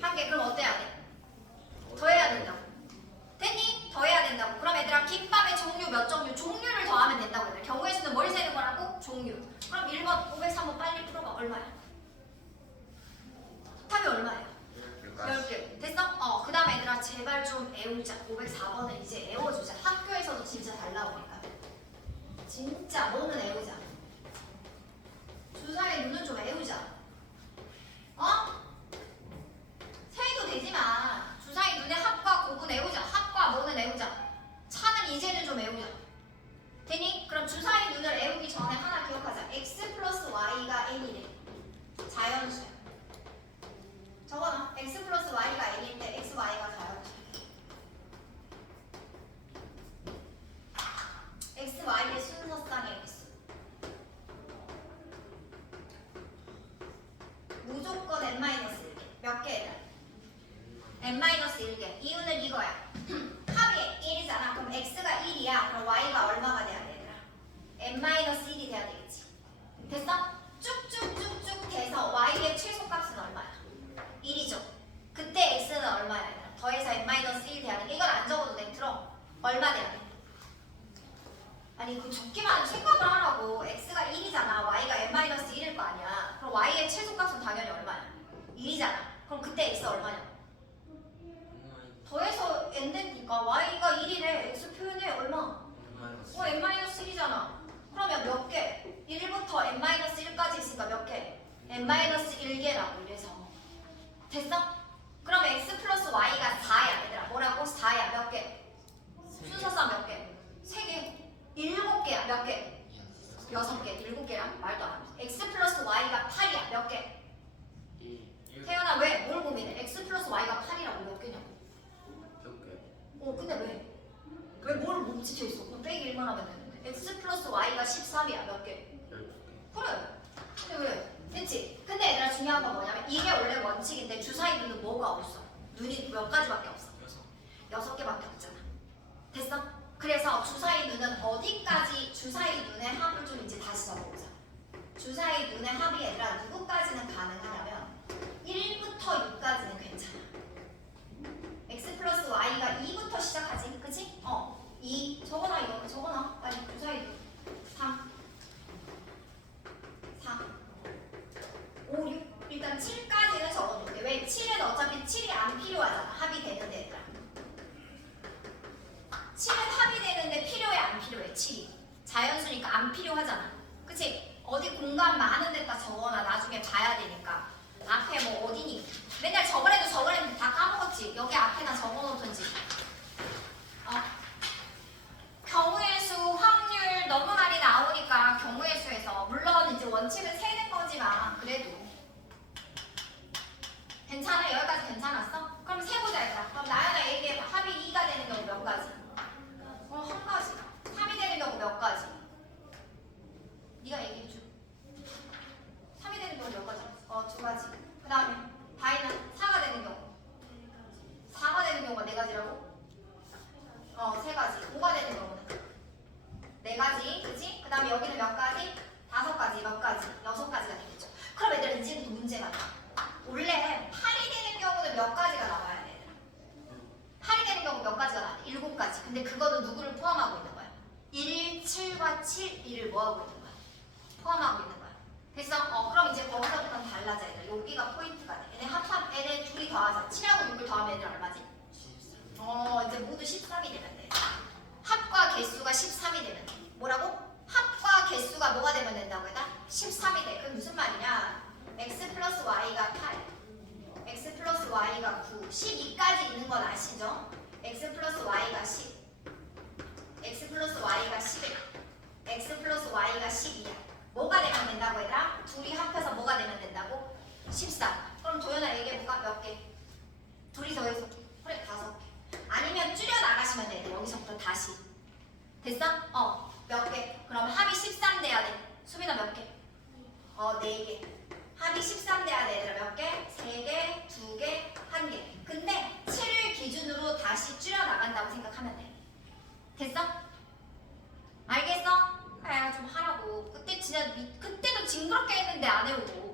한 개. 그럼 어때야 돼? 더해야 된다고. 됐니? 더해야 된다고. 그럼 얘들아 김밥의 종류 몇 종류? 종류를 더하면 된다고 얘들아. 경우의 수는 뭘 세는 거라고? 종류. 그럼 1번 503번 빨리 풀어봐. 얼마야? 답이 얼마야? 10개. 됐어? 그 다음에 얘들아 제발 좀 애우자. 504번은 이제 애워주자. 학교에서도 진짜 잘 나오니까. 진짜 너는 애우자. 주사의 눈은 좀 애우자. 세도 되지만 주사위 눈에 합과 고분 애우자. 합과 뭐는 애우자. 차는 이제는 좀 애우자. 되니? 그럼 주사위 눈을 애우기 전에 하나 기억하자. x 플러스 y가 n이래. 자연수야. 적어놔. x 플러스 y가 n인데 x, y가 자연수야. x, y의 순서상의 x. 무조건 n-1개. 몇 개야? n-1개. 이유는 이거야. 합이 1이잖아. 그럼 x가 1이야. 그럼 y가 얼마가 돼야 되더라? n-1이 돼야 되겠지. 됐어? 쭉쭉쭉쭉 돼서 y의 최소값은 얼마야? 1이죠. 그때 x는 얼마야? 더해서 n-1 돼야 돼. 이건 안 적어도 돼. 들어. 얼마 돼야 돼? 아니 그 적기만 생각을 하라고. x가 1이잖아. y가 n-1일 거 아니야. 그럼 y의 최소값은 당연히 얼마야? 1이잖아. 그럼 그때 x 얼마냐? 더해서 n 되니까 y가 1이래. x 표현해 얼마? n-1이잖아. 그러면 몇 개? 1부터 n-1까지 있으니까 몇 개? n-1개라고. 이래서 됐어? 그럼 x 플러스 y가 4야 얘들아. 뭐라고? 4야. 몇 개? 순서상 몇 개? 3개. 7개야. 몇 개? 6개. 7개랑 말도 안 해. x 플러스 y가 8이야. 몇 개? 태연아 왜? 뭘 고민해? x 플러스 y가 8이라고 몇 개냐고. 몇 개? 근데 왜? 왜 뭘 못 지켜있어? 그럼 빼기 1만 하면 되는데. x 플러스 y가 13이야. 몇 개? 12개. 그래. 근데 왜? 됐지? 근데 얘들아 중요한 건 뭐냐면 이게 원래 원칙인데 주사위 눈은 뭐가 없어? 눈이 몇 가지밖에 없어? 6개밖에 없잖아. 됐어? 그래서 주사위 눈은 어디까지 주사위 눈의 합을 좀 이제 다시 적어보자. 주사위 눈의 합이 얘들아 누구까지는 가능하냐면 1부터 6까지는 괜찮아. x 플러스 y가 2부터 시작하지, 그치? 2 적어놔 이거 적어놔 빨리 주사위 눈 3 4 5 6 일단 7까지는 적어줄게. 왜? 7은 어차피 7이 안 필요하잖아. 합이 되는데 얘들아 7은 합이 되는데 필요해 안 필요해? 7이 자연수니까 안 필요하잖아. 그치? 어디 공간 많은 데다 적어놔. 나중에 봐야 되니까. 앞에 뭐 어디니? 맨날 적으래도 다 까먹었지. 여기 앞에다 적어놓던지. 경우의 수, 확률 너무 많이 나오니까 경우의 수에서 물론 이제 원칙은 세는 거지만 그래도 괜찮아? 여기까지 괜찮았어? 그럼 세보자 얘들아. 그럼 나연아 얘기해봐. 합이 2가 되는 경우 몇 가지? 한 가지. 3이 되는 경우 몇 가지? 네가 얘기해줘. 3이 되는 경우 몇 가지? 2가지. 그 다음에 다이는 4가 되는 경우 4가 되는 경우가 4가지라고? 3가지. 5가 되는 경우는 4가지. 그치? 그 다음에 여기는 몇 가지? 5가지. 몇 가지? 6가지가 되겠죠. 그럼 얘들아 이제부터 문제가 나. 원래 8이 되는 경우는 몇 가지가 나와야 돼? 8이 되는 경우 몇 가지가 나와? 7가지. 근데 그거는 누구를 포함하고 있는 거야? 1, 7과 7, 1을 뭐하고 있는 거야? 포함하고 있는 거야. 됐어? 그럼 이제 거기서부터는 달라져 얘들. 여기가 포인트가 돼. 얘네 둘이 더하자. 7하고 6을 더하면 얘들 얼마지? 13. 이제 모두 13이 되면 돼. 합과 개수가 13이 되면 돼. 뭐라고? 합과 개수가 뭐가 되면 된다고 했다? 13이 돼. 그게 무슨 말이냐? x 플러스 y가 8, x 플러스 y가 9, 12까지 있는 건 아시죠? x 플러스 y가 10, x 플러스 y가 11, x 플러스 y가 12야. 뭐가 되면 된다고 얘들아? 둘이 합해서 뭐가 되면 된다고? 14. 그럼 도연아 얘기해볼까? 몇 개? 둘이 더해서 그래 5개. 아니면 줄여 나가시면 돼. 여기서부터 다시. 됐어? 몇 개? 그럼 합이 13 돼야 돼. 수빈아 몇 개? 4개. 합이 13 돼야 돼. 얘들아 몇 개? 3개, 2개, 1개. 근데 7을 기준으로 다시 줄여 나간다고 생각하면 돼. 됐어? 알겠어? 그래 좀 하라고. 그때 진짜 그때도 징그럽게 했는데 안 해오고.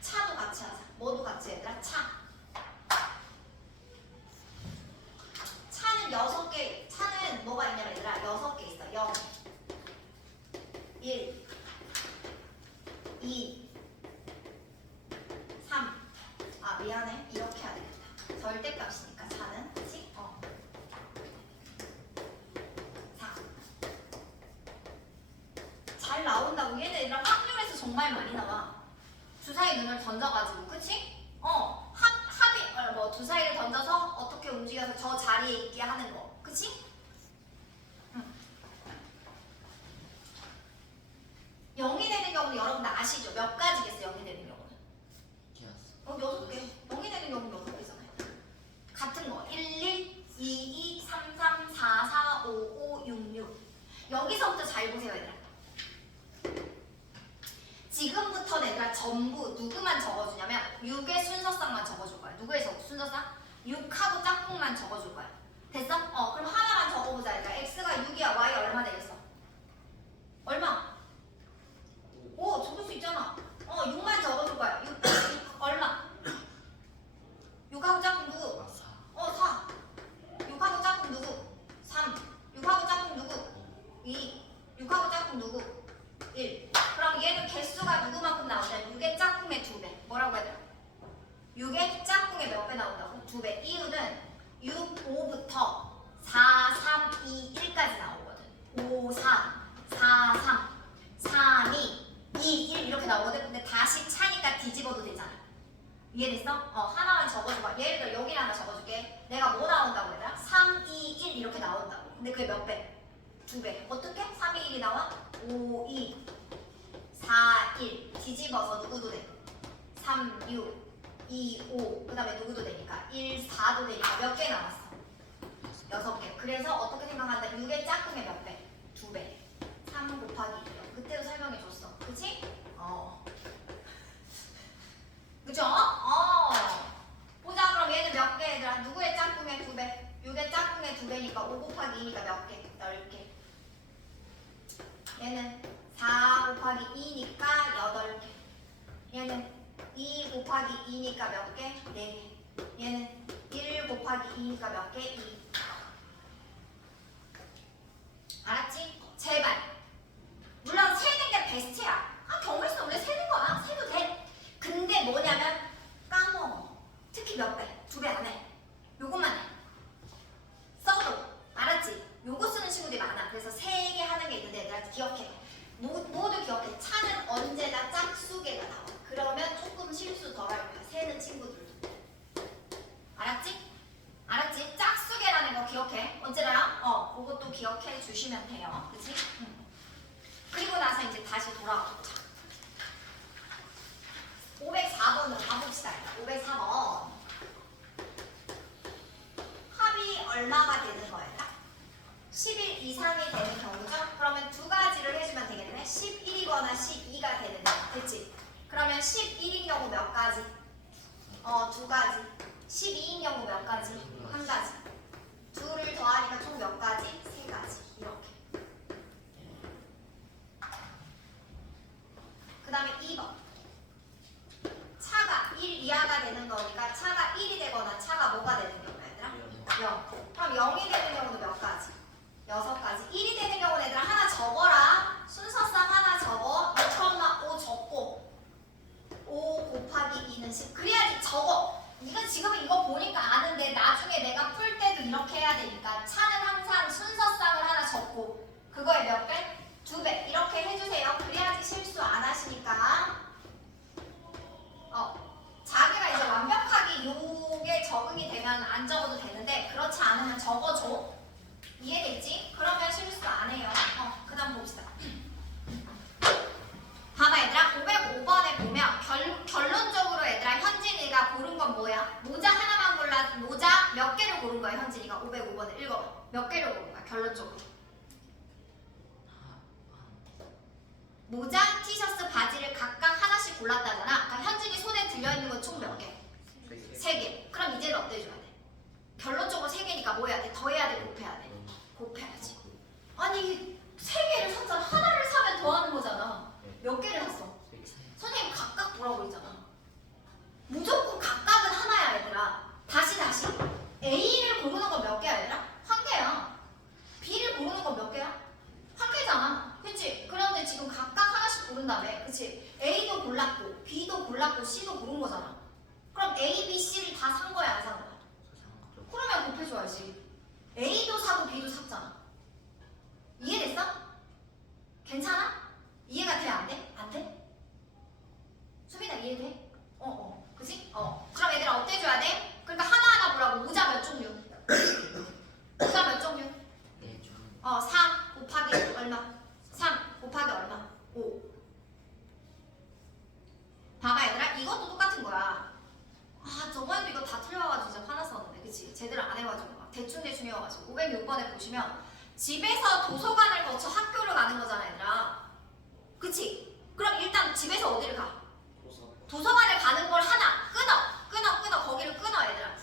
차도 같이 하자. 뭐도 같이 얘들아? 차. 차는 6개. 차는 뭐가 있냐면 얘들아 6개 있어. 0, 1, 2, 3. 미안해. 이렇게 해야 되겠다. 절대값이니까 차는. 그치? 4. 잘 나온다고. 얘네들이랑 확률에서 정말 많이 나와. 주사위 눈을 던져가지고. 그치? 합이 뭐 주사위를 던져서 어떻게 움직여서 저 자리에 있게 하는 거. 그치? 0이 되는 경우는 여러분들 아시죠? 몇 가지겠어 0이 되는 경우는? 6개. 0이 되는 경우는 6개잖아요. 같은 거 1, 1, 2, 2, 3, 3, 4, 4, 5, 5, 6, 6. 여기서부터 잘 보세요 얘들아. 지금부터 얘들아 전부 누구만 적어주냐면 6의 순서쌍만 적어줄 거야. 누구의 순서쌍? 6하고 짝꿍만 적어줄 거야. 됐어? 그럼 하나만 적어보자 얘들아. x가 6이야. y 얼마 되겠어? 얼마? 5 적을 수 있잖아. 6만 적어줄 거야. 6 얼마? 6하고 짝꿍 누구? 4. 6하고 짝꿍 누구? 3. 6하고 짝꿍 누구? 2. 6하고 짝꿍 누구? 1. 그럼 얘는 개수가 누구만큼 나오냐? 6의 짝꿍의 2배. 뭐라고 해야 돼? 6의 짝꿍의 몇 배 나온다고? 2배. 이유는 6, 5부터 4, 3, 2, 1까지 나오거든. 5, 4, 4, 3, 3, 2, 2, 1 이렇게 나오거든. 근데 다시 차니까 뒤집어도 되잖아. 이해됐어? 하나만 적어줘봐. 예를 들어 여기 하나 적어줄게. 내가 뭐 나온다고 얘들아? 3, 2, 1 이렇게 나온다고. 근데 그게 몇 배? 2배. 어떻게? 3, 2, 1이 나와? 5, 2, 4, 1 뒤집어서 누구도 돼? 3, 6 2, 5 그 다음에 누구도 되니까 1, 4도 되니까 몇 개 남았어? 6개. 그래서 어떻게 생각한다? 6의 짝꿍의 몇 배? 2배. 3 곱하기 2요. 그때도 설명해 줬어. 그치? 그죠? 보자. 그럼 얘는 몇 개 얘들아? 누구의 짝꿍의 2배? 6의 짝꿍의 2배니까 5 곱하기 2니까 몇 개? 10개. 얘는 4 곱하기 2니까 8개. 얘는 2 곱하기 2니까 몇 개? 4개. 얘는 1 곱하기 2니까 몇 개? 2. 알았지? 제발. 물론 세는 게 베스트야. 경우 있으면 원래 세는 거야. 세도 돼. 근데 뭐냐면 까먹어. 특히 몇 배? 2배 안 해. 요것만 해. 써도. 알았지? 요거 쓰는 친구들이 많아. 그래서 3개 하는 게 있는데 얘들아 기억해. 모두 기억해. 차는 언제나 짝수개가 나와. 그러면 조금 실수 덜 할 거야. 세는 친구들도. 알았지? 알았지? 짝수개라는 거 기억해. 언제나 그것도 기억해 주시면 돼요. 그치? 그리고 나서 이제 다시 돌아가보자. 504번으로 가봅시다. 504번. 합이 얼마가 되는 거예요? 10일 이상이 되는 경우죠? 그러면 두 가지를 해주면 되겠네. 11이거나 12가 되는 경우. 됐지? 그러면 11인 경우 몇 가지? 두 가지. 12인 경우 몇 가지? 한 가지. 둘을 더하니까 총 몇 가지? 세 가지. 이렇게. 그 다음에 2번. 차가 1 이하가 되는 거니까 차가 1이 되거나 차가 뭐가 되는 경우야, 얘들아? 0. 그럼 0이 되는 경우도 몇 가지? 6가지. 1이 되는 경우는 얘들아 하나 적어라. 순서상 하나 적어. 처음 나 5 적고 5 곱하기 2는 10. 그래야지 적어. 이건 지금 이거 보니까 아는데 나중에 내가 풀 때도 이렇게 해야 되니까 차는 항상 순서상을 하나 적고 그거에 몇 배? 2배. 이렇게 해주세요. 그래야지 실수 안 하시니까. 자기가 이제 완벽하게 요게 적응이 되면 안 적어도 되는데 그렇지 않으면 적어줘. 이해됐지? 그러면 실수 안 해요. 그 다음 봅시다. 봐봐 얘들아. 505번에 보면 결론적으로 얘들아 현진이가 고른 건 뭐야? 모자 하나만 골라. 모자 몇 개를 고른 거야 현진이가? 505번을 읽어봐. 몇 개를 고른 거야 결론적으로? 모자, 티셔츠, 바지를 각각 하나씩 골랐다잖아. 그러니까 현진이 손에 들려있는 건 총 몇 개? 3개. 그럼 이제는 어때줘야 돼? 결론적으로 3개니까 뭐 해야 돼? 더해야 돼? 곱해야 돼? 곱해야지. 아니 3개를 샀잖아. 하나를 사면 더하는 거잖아. 몇 개를 샀어? 선생님 각각 보라고 했잖아. 무조건 각각은 하나야 얘들아. 다시 A를 고르는 건 몇 개야 얘들아? 한 개야. B를 고르는 건 몇 개야? 한 개잖아. 그치? 그런데 지금 각각 하나씩 고른다며. 그치? A도 골랐고 B도 골랐고 C도 고른 거잖아. 그럼 A, B, C를 다 산 거야 안 산 거야? 그러면 곱해줘야지. A도 사고 B도 샀잖아. 이해됐어? 괜찮아? 이해가 돼? 안 돼? 안 돼? 수빈아 이해돼? 그치? 그럼 얘들아 어때줘야 돼? 그러니까 하나하나 보라고. 모자 몇 종류? 모자 몇 종류? 3 곱하기 얼마? 3 곱하기 얼마? 5. 봐봐 얘들아 이것도 똑같은 거야. 저번에도 이거 다 틀려가지고 진짜 화났었는데 그치? 제대로 안 해가지고 막 대충 해와가지고 506번에 보시면 집에서 도서관을 거쳐 학교를 가는 거잖아 얘들아. 그치? 그럼 일단 집에서 어디를 가? 도서관을 가는 걸 하나 끊어 거기를 끊어 얘들아.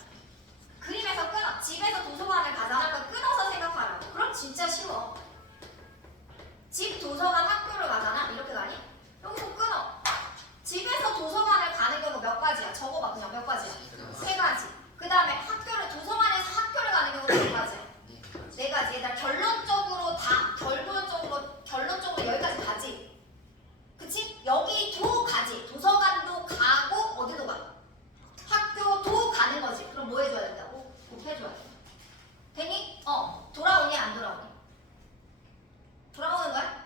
그림에서 끊어. 집에서 도서관을 가잖아. 그럼 끊어서 생각하라고. 그럼 진짜 쉬워. 집 도서관 학교를 가잖아. 이렇게 가니? 여기서 끊어. 집에서 도서관을 가는 경우 몇 가지야? 적어봐 그냥 몇 가지야? 3가지. 그 다음에 학교를 도서관에서 학교를 가는 경우도 몇 가지야? 4가지. 얘들아 결론적으로 여기까지 가지. 그치? 여기도 가지. 도서관도 가고 어디도 가? 학교도 가는 거지. 그럼 뭐 해줘야 된다고? 곱해줘야 돼. 되니? 돌아오니 안 돌아오니? 돌아오는 거야?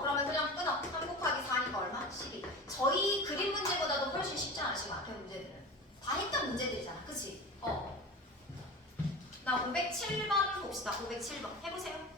그러면 그냥 끊어. 3 곱하기 4니까 얼마? 12. 저희 그림 문제보다도 훨씬 쉽지 않아 지금 앞에 문제들은. 다 했던 문제들이잖아. 그치? 나 507번 봅시다. 507번 해보세요.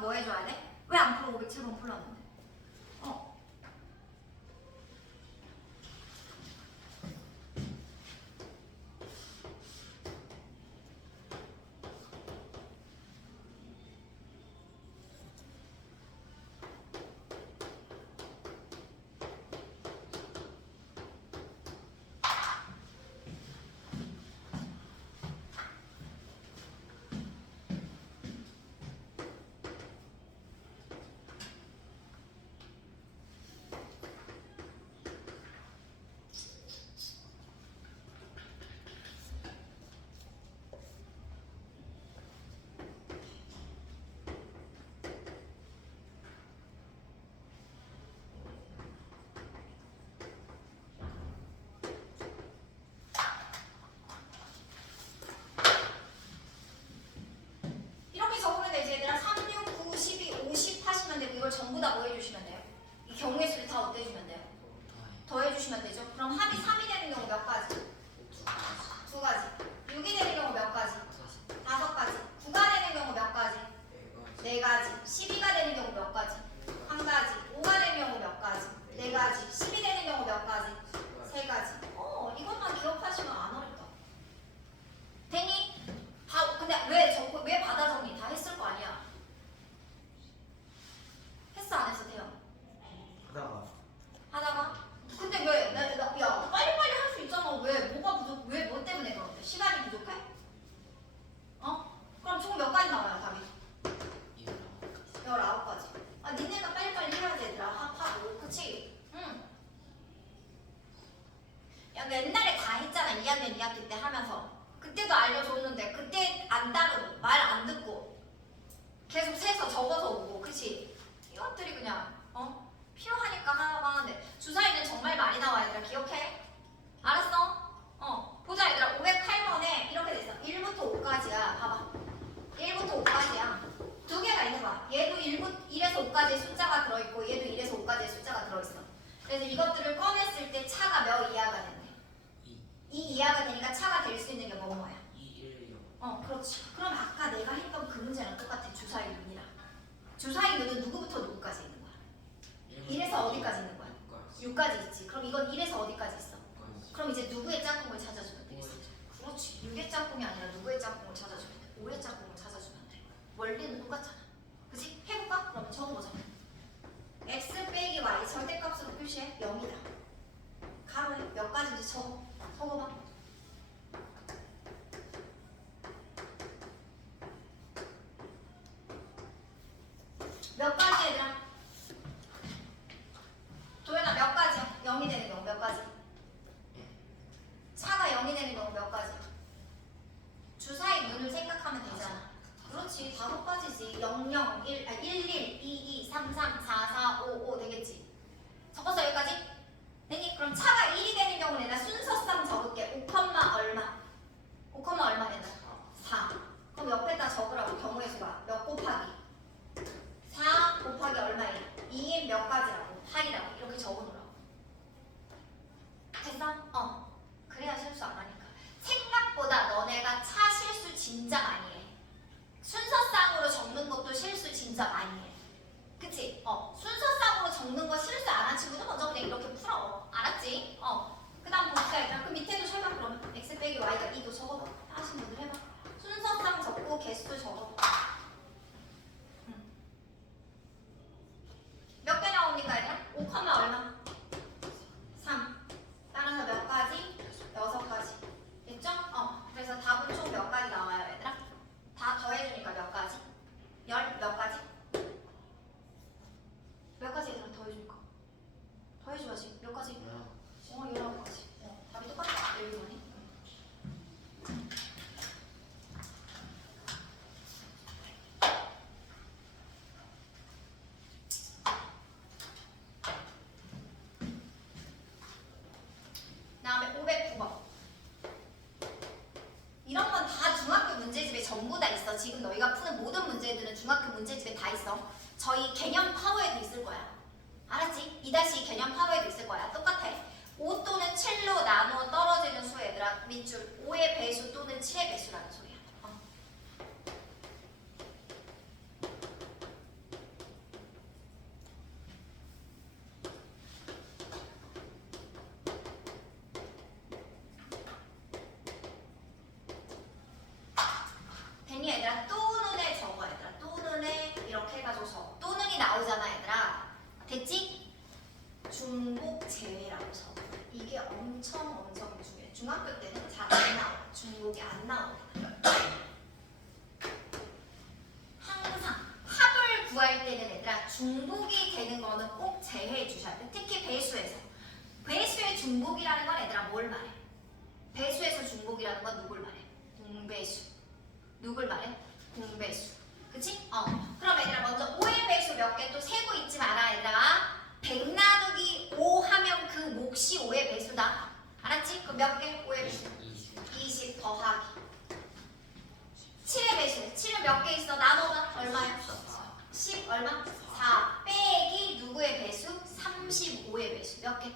그럼 뭐 해줘야 돼? 왜 안 풀어? 507번 풀었는데. 이렇게 적으면 되지 얘들아. 3, 6, 9, 12, 50 하시면 되고 이걸 전부 다 뭐 해주시면 돼요? 이 경우의 수를 다 어때주면 돼요? 더해주시면 되죠. 그럼 합이 3이 되는 경우 몇 가지? 두 가지. 6이 되는 경우 몇 가지? 다섯 가지. 9가 되는 경우 몇 가지? 네 가지. 12가 되는 경우 몇 가지? 한 가지. 5가 되는 경우 몇 가지? 네 가지. 10이 되는 경우 몇 가지? 세 가지. 이것만 기억하시면 안 어렵다. 되니? 근데 왜 받아 정리 다 했을 거 아니야? 했어 안 했어 태영? 하다가? 근데 왜? 야 빨리빨리 할 수 있잖아. 왜? 뭐가 부족? 왜? 뭐 때문에 그런데? 시간이 부족해? 그럼 총 몇 가지 나와요 답이? 19가지. 니네가 빨리빨리 해야지 얘들아. 합하고 그치? 응. 야 옛날에 다 했잖아. 2학년 2학기 때 하면서. 그때도 알려줬는데 그때 안 따르고 말 안 듣고 계속 세서 적어서 오고 그치? 이것들이 그냥 필요하니까 하는데 주사위는 정말 많이 나와 얘들아. 기억해? 알았어? 보자 얘들아. 508번에 이렇게 돼 있어. 1부터 5까지야. 봐봐. 1부터 5까지야. 두 개가 있는 거야. 얘도 1에서 5까지의 숫자가 들어있고 얘도 1에서 5까지의 숫자가 들어있어. 그래서 이것들을 꺼냈을 때 차가 몇 이하가 된대? 2 이하가 되니까 차가 될 수 있는 게 뭐야? 2, 1, 0. 그렇지. 그럼 아까 내가 했던 그 문제랑 똑같아. 주사위 눈이랑. 주사위 눈은 누구부터 누구까지 있는 거야? 1에서 어디까지 있는 거야? 6까지 있지. 그럼 이건 1에서 어디까지 있어? 그럼 이제 누구의 짝꿍을 찾아주면 되겠어? 그렇지. 6의 짝꿍이 아니라 누구의 짝꿍을 찾아주면 돼? 5의 짝꿍을 찾아주면 돼. 원리는 똑같잖아. 그치? 해볼까? 그러면 적어보자. x 빼기 y 절대값으로 표시해. 0이다. 가로에 몇 가지인지 적어봐. 몇 가지 얘들아? 도현아 몇 가지야? 0이 되는 경우 몇 가지? 차가 0이 되는 경우 몇 가지? 주사위 눈을 생각하면 되잖아. 그렇지. 5가지지. 0, 0, 1, 2, 2, 3, 3, 4, 4, 5, 5 되겠지. 적었어 여기까지? 되니? 그럼 차가 1이 되는 경우는 내가 순서상 적을게. 5, 얼마? 5, 얼마 된다? 4. 그럼 옆에다 적으라고. 경우의 수가 몇 곱하기? 4 곱하기 얼마야? 2인 몇 가지라고? 8이라고. 이렇게 적어놓으라고. 됐어? 그래야 실수 안 하니까. 생각보다 너네가 차 실수 진짜 많이 해. 순서상으로 적는 것도 실수 진짜 많이 해. 그치? 순서상으로 적는 거 실수 안 한 친구는 먼저 그냥 이렇게 풀어. 알았지? 그 다음 봅시다. 일단 그 밑에도 설명 그러면 x 빼기 y가 2도 적어봐. 하신 분들 해봐. 순서상 적고 개수 적어봐. 몇 개 나옵니까 얘들아? 5, 얼마? 3. 따라서 몇 가지? 6가지. 됐죠? 그래서 답은 총 몇 가지 나와요 얘들아? 다 더해주니까 몇 가지? 몇 가지? 몇 가지 얘들아 더해주니까? 더해줘야지. 몇 가지? 19가지. 답이 똑같다. 여기서니? 다음에 509번. 이런 건 다 중학교 문제집에 전부 다 있어. 지금 너희가 푸는 모든 문제들은 중학교 문제집에 다 있어. 저희 개념 파워에도 있을 거야. 알았지? 2-2 개념 파워에도 있을 거야. 똑같아. 5 또는 7로 나누어 떨어지는 수 얘들아. 밑줄 5의 배수 또는 7의 배수라는 소리야. 음성, 음성 중에 중학교 때는 잘 안 나와요. 중복이 안 나옵니다. 항상 합을 구할 때는 얘들아 중복이 되는 거는 꼭 제외해 주셔야 돼. 특히 배수에서. 배수의 중복이라는 건 얘들아 뭘 말해? 배수에서 중복이라는 건 누굴 말해? 공배수. 누굴 말해? 공배수. 그치? 그럼 얘들아 먼저 5의 배수 몇 개 또 세고 있지 마라 얘들아. 100 나누기 5 하면 그 몫이 5의 배수다. 알았지? 그럼 몇 개? 5의 배수. 20 더하기 7의 배수. 7은 몇 개 있어? 나눠봐. 얼마야? 10 얼마? 4 빼기 누구의 배수? 35의 배수. 몇 개?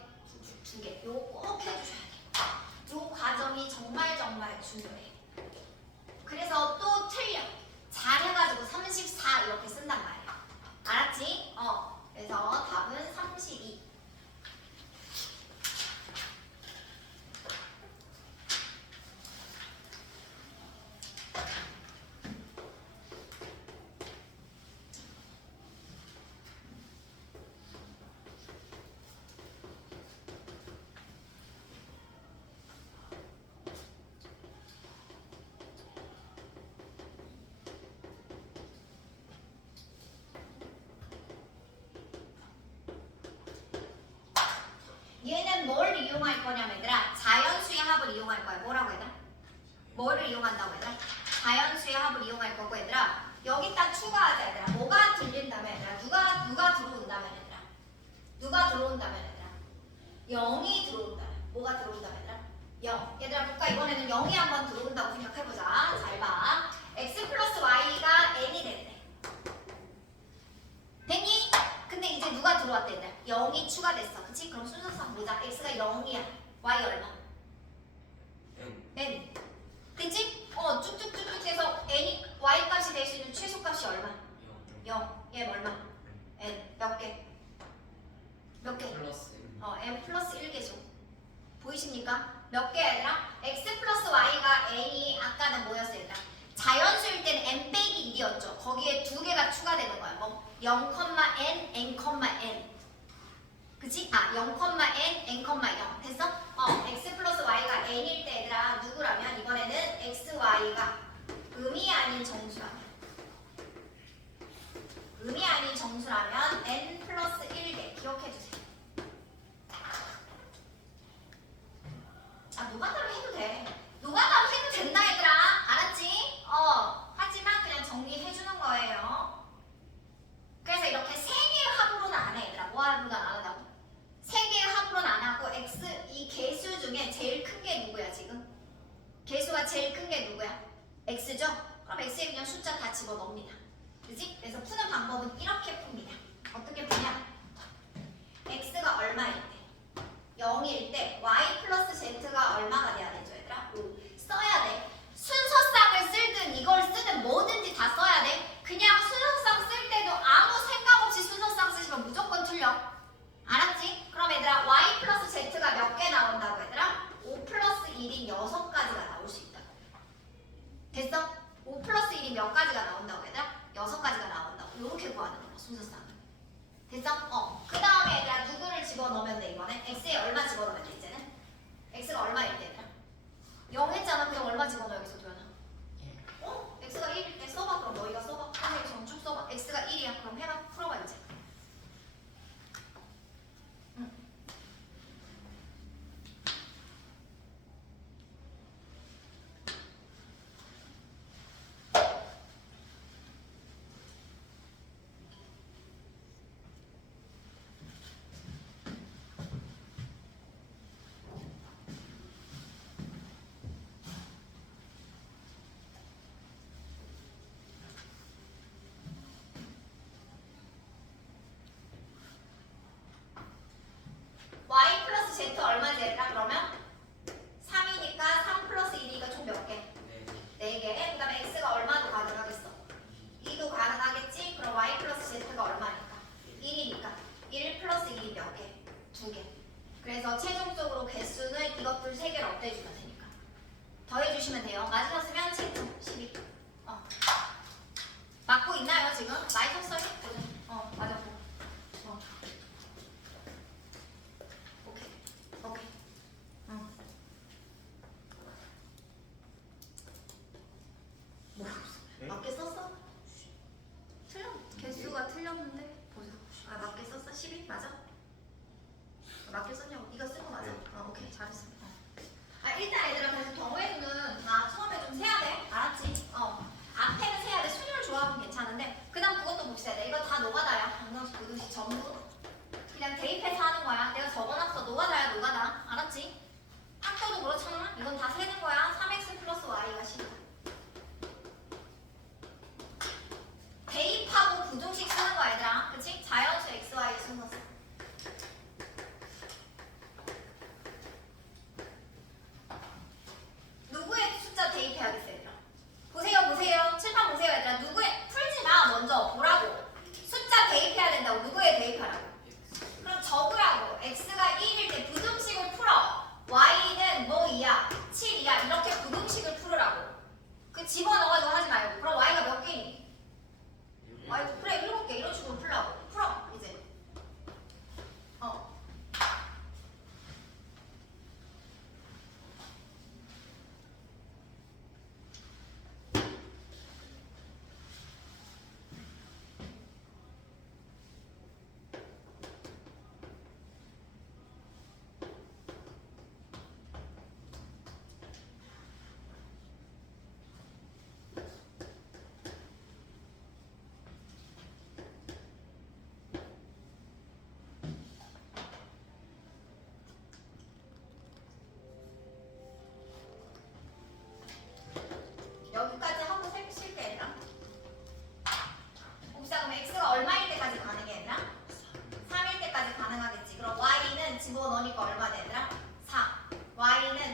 2개. 요거 꼭 해주셔야 돼. 요 과정이 정말 중요해. 그래서 또 틀려. 잘해가지고 34 이렇게 쓴단 말이야. 알았지? 그래서 답은 32. 얘는 뭘 이용할 거냐면 얘들아 자연수의 합을 이용할 거야. 뭐라고 얘들아? 뭐를 이용한다고 얘들아? 자연수의 합을 이용할 거고 얘들아 여기다 추가하자 얘들아. 뭐가 들린다면 얘들아? 누가 들어온다면 얘들아? 누가 들어온다면 얘들아? 0이 들어온다면 뭐가 들어온다면 얘들아? 0. 얘들아 볼까? 이번에는 0이 한번 들어온다고 생각해보자. 잘 봐. x 플러스 y가 n이 됐네. 됐니? 근데 이제 누가 들어왔대 얘들아? 0이 추가됐어. 그치? 그럼 순서상 보자. x가 0이야. y 얼마? n. 됐지? 쭉쭉쭉쭉 해서 n이 y 값이 될 수 있는 최소값이 얼마? 0. 얘 얼마? n. 몇 개? 몇 개? 플러스 n 플러스 1개죠. 보이십니까? 몇 개 얘들아? x 플러스 y가 n이 아까는 뭐였어 얘들아? 자연수일 때는 n 빼기 1이었죠. 거기에 두 개가 추가되는 거야. 뭐 0,n, n,n. 그치? 0,n, n,0 됐어? x 플러스 y가 n일 때 얘들아 누구라면 이번에는 x, y가 음이 아닌 정수라면 n 플러스 1개 기억해주세요. 노가다로 해도 돼. 노가다로 해도 된다 얘들아. 알았지? 하지만 그냥 정리해주는 거예요. 그래서 이렇게 세 개의 합으로는 안 해 얘들아. 뭐 합으로는 안 한다고? 세 개의 합으로는 안 하고 x 이 개수 중에 제일 큰 게 누구야 지금? 개수가 제일 큰 게 누구야? x죠? 그럼 x에 그냥 숫자 다 집어넣습니다. 그치? 그래서 푸는 방법은 이렇게 풉니다. 어떻게 푸냐? x가 얼마일 때? 0일 때 y 플러스 z가 얼마가 돼야 되죠 얘들아? 5 써야 돼. 순서쌍을 쓸든 이걸 쓰든 뭐든지 다 써야 돼. 그냥 순서쌍 쓸 때도 아무 생각 없이 순서쌍 쓰시면 무조건 틀려. 알았지? 그럼 얘들아 y 플러스 z가 몇 개 나온다고 얘들아? 5 플러스 1이 6가지가 나올 수 있다고. 됐어? 5 플러스 1이 몇 가지가 나온다고 얘들아? 6가지가 나온다고. 이렇게 구하는 거야 순서쌍을. 됐어? 그 다음에 얘들아 누구를 집어넣으면 돼 이번에? x에 얼마 집어넣으면 돼 이제는? x가 얼마일 때 얘들아? 0 했잖아. 그럼 얼마 집어넣어 여기서 도현아? x가 1일 때 써봐. 그럼 너희가 써봐. 선생님이 정쭉 써봐. x가 1이야. 그럼 해봐. 풀어봐 이제. y 플러스 z 얼마지 얘들아? 그러면 3이니까 3 플러스 1이니까 총 몇 개? 4개. 그 다음에 x가 얼마도 가능하겠어? 2도 가능하겠지? 그럼 y 플러스 z가 얼마니까? 1이니까 1 플러스 1이 몇 개? 2개. 그래서 최종적으로 개수는 이것들 3개를 업돼주면 되니까 더해주시면 돼요. 마지막 쓰면 z 12. 맞고 있나요 지금? 많이 썼어요? 맞았고. 오케이.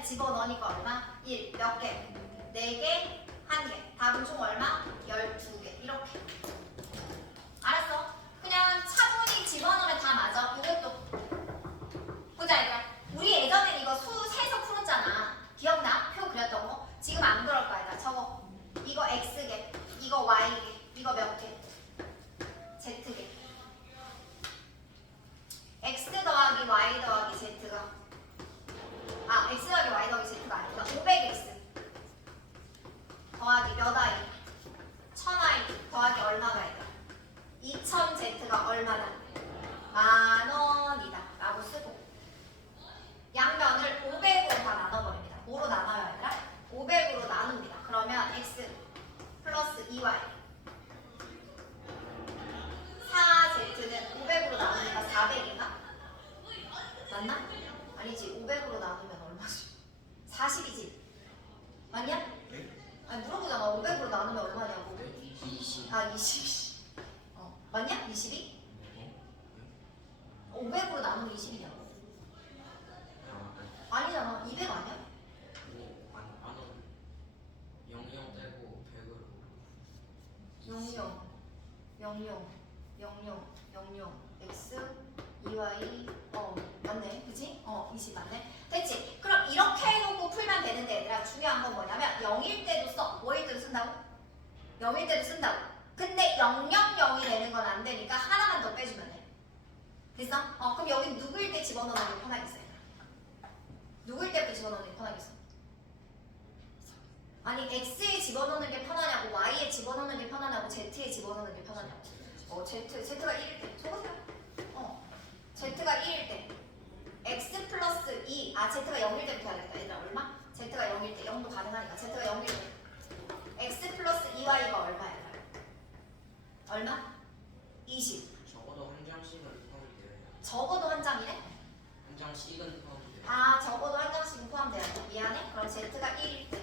그러면 집어넣으니까 얼마? 1. 몇 개? 4개? 1개. 답은 총 얼마? 12개. 이렇게. 알았어? 그냥 차분히 집어넣으면 다 맞아. 이것도. 보자 얘들아. 우리 예전엔 이거 수 세서 풀었잖아. 기억나? 표 그렸던 거? 지금 안 그럴 거야 얘들아. 저거. 이거 X개. 이거 Y개. 이거 몇 개? Z개. X 더하기 Y 더하기 Z가 X 더하기 Y 더하기 Z가 아니라 500X 더하기 몇 I 1000I 더하기 얼마가 있다 2000Z가 얼마다 10,000원이다 라고 쓰고 양변을 500으로 다 나눠버립니다. 뭐로 나눠요 얘들아? 500으로 나눕니다. 그러면 X 플러스 2Y 4Z는 500으로 나누니까 400인가? 맞나? 아니지 500으로 나누면 얼마지? 40이지? 맞냐? 아니 물어보잖아 500으로 나누면 얼마냐고 20. 20 맞냐? 22? 500으로 나누면 20이냐고 아니잖아 200 아니야? 안 00 떼고 100으로 00 X 2Y 맞네 그치? 20 맞네 됐지? 그럼 이렇게 해놓고 풀면 되는데 얘들아 중요한 건 뭐냐면 0일 때도 써 뭐일 때도 쓴다고? 0일 때도 쓴다고 근데 000이 되는 건 안 되니까 하나만 더 빼주면 돼 됐어? 그럼 여기 누구일 때 집어넣는 게 편하겠어 얘들아 누구일 때부터 집어넣는 게 편하겠어? 아니 X에 집어넣는 게 편하냐고 Y에 집어넣는 게 편하냐고 Z에 집어넣는 게 편하냐고 Z가 1일 때 적으세요 Z가 1일 때 X 플러스 2 Z가 0일 때부터 해야 되겠다 얘들아 얼마? Z가 0일 때 0도 가능하니까 Z가 0일 때 X 플러스 2Y가 얼마야 얘들아? 얼마? 20 적어도 한 장씩은 포함돼요. 적어도 한 장이네? 한 장씩은 포함돼요. 적어도 한 장씩은 포함돼야 돼 미안해 그럼 Z가 1일 때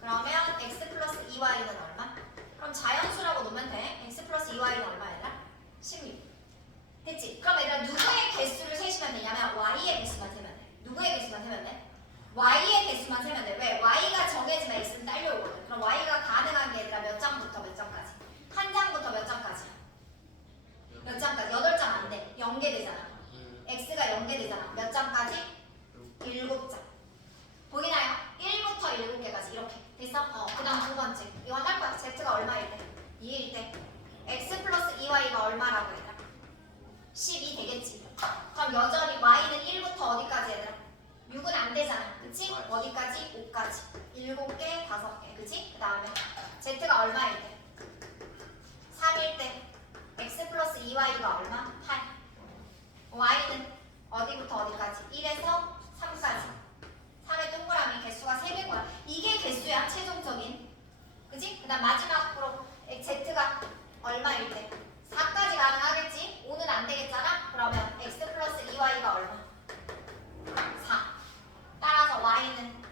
그러면 X 플러스 2Y는 얼마? 그럼 자연수라고 놓으면 돼 X 플러스 2Y는 얼마 얘들아? 16 됐지? 그럼 얘들아 누구의 개수를 세시면 되냐면 Y의 개수만 세면 돼 누구의 개수만 세면 돼? Y의 개수만 세면 돼 왜? Y가 정해지면 X는 딸려오거든 그럼 Y가 가능한 게 얘들아 몇 장부터 몇 장까지? 한 장부터 몇 장까지? 몇 장까지? 8장 안 돼 0개 되잖아 X가 0개 되잖아 몇 장까지? 7장 보이나요? 1부터 7개까지 이렇게 됐어? 그 다음 두 번째 이건 할 거야 Z가 얼마일 때? 2일 때 X 플러스 2Y가 얼마라고 얘들아? 12 되겠지 그럼 여전히 Y는 1부터 어디까지 얘들아? 6은 안 되잖아 그치? 어디까지? 5까지 7개, 5개 그치? 그 다음에 Z가 얼마일 때? 3일 때 X 플러스 2Y가 얼마? 8 Y는 어디부터 어디까지? 1에서 3까지 3의 동그라미 개수가 3개인 거야 이게 개수야 최종적인 그치? 그 다음 마지막으로 Z가 얼마일 때? 4까지 가능하겠지? 5는 안 되겠잖아? 그러면 X 플러스 2Y가 얼마? 4 따라서 Y는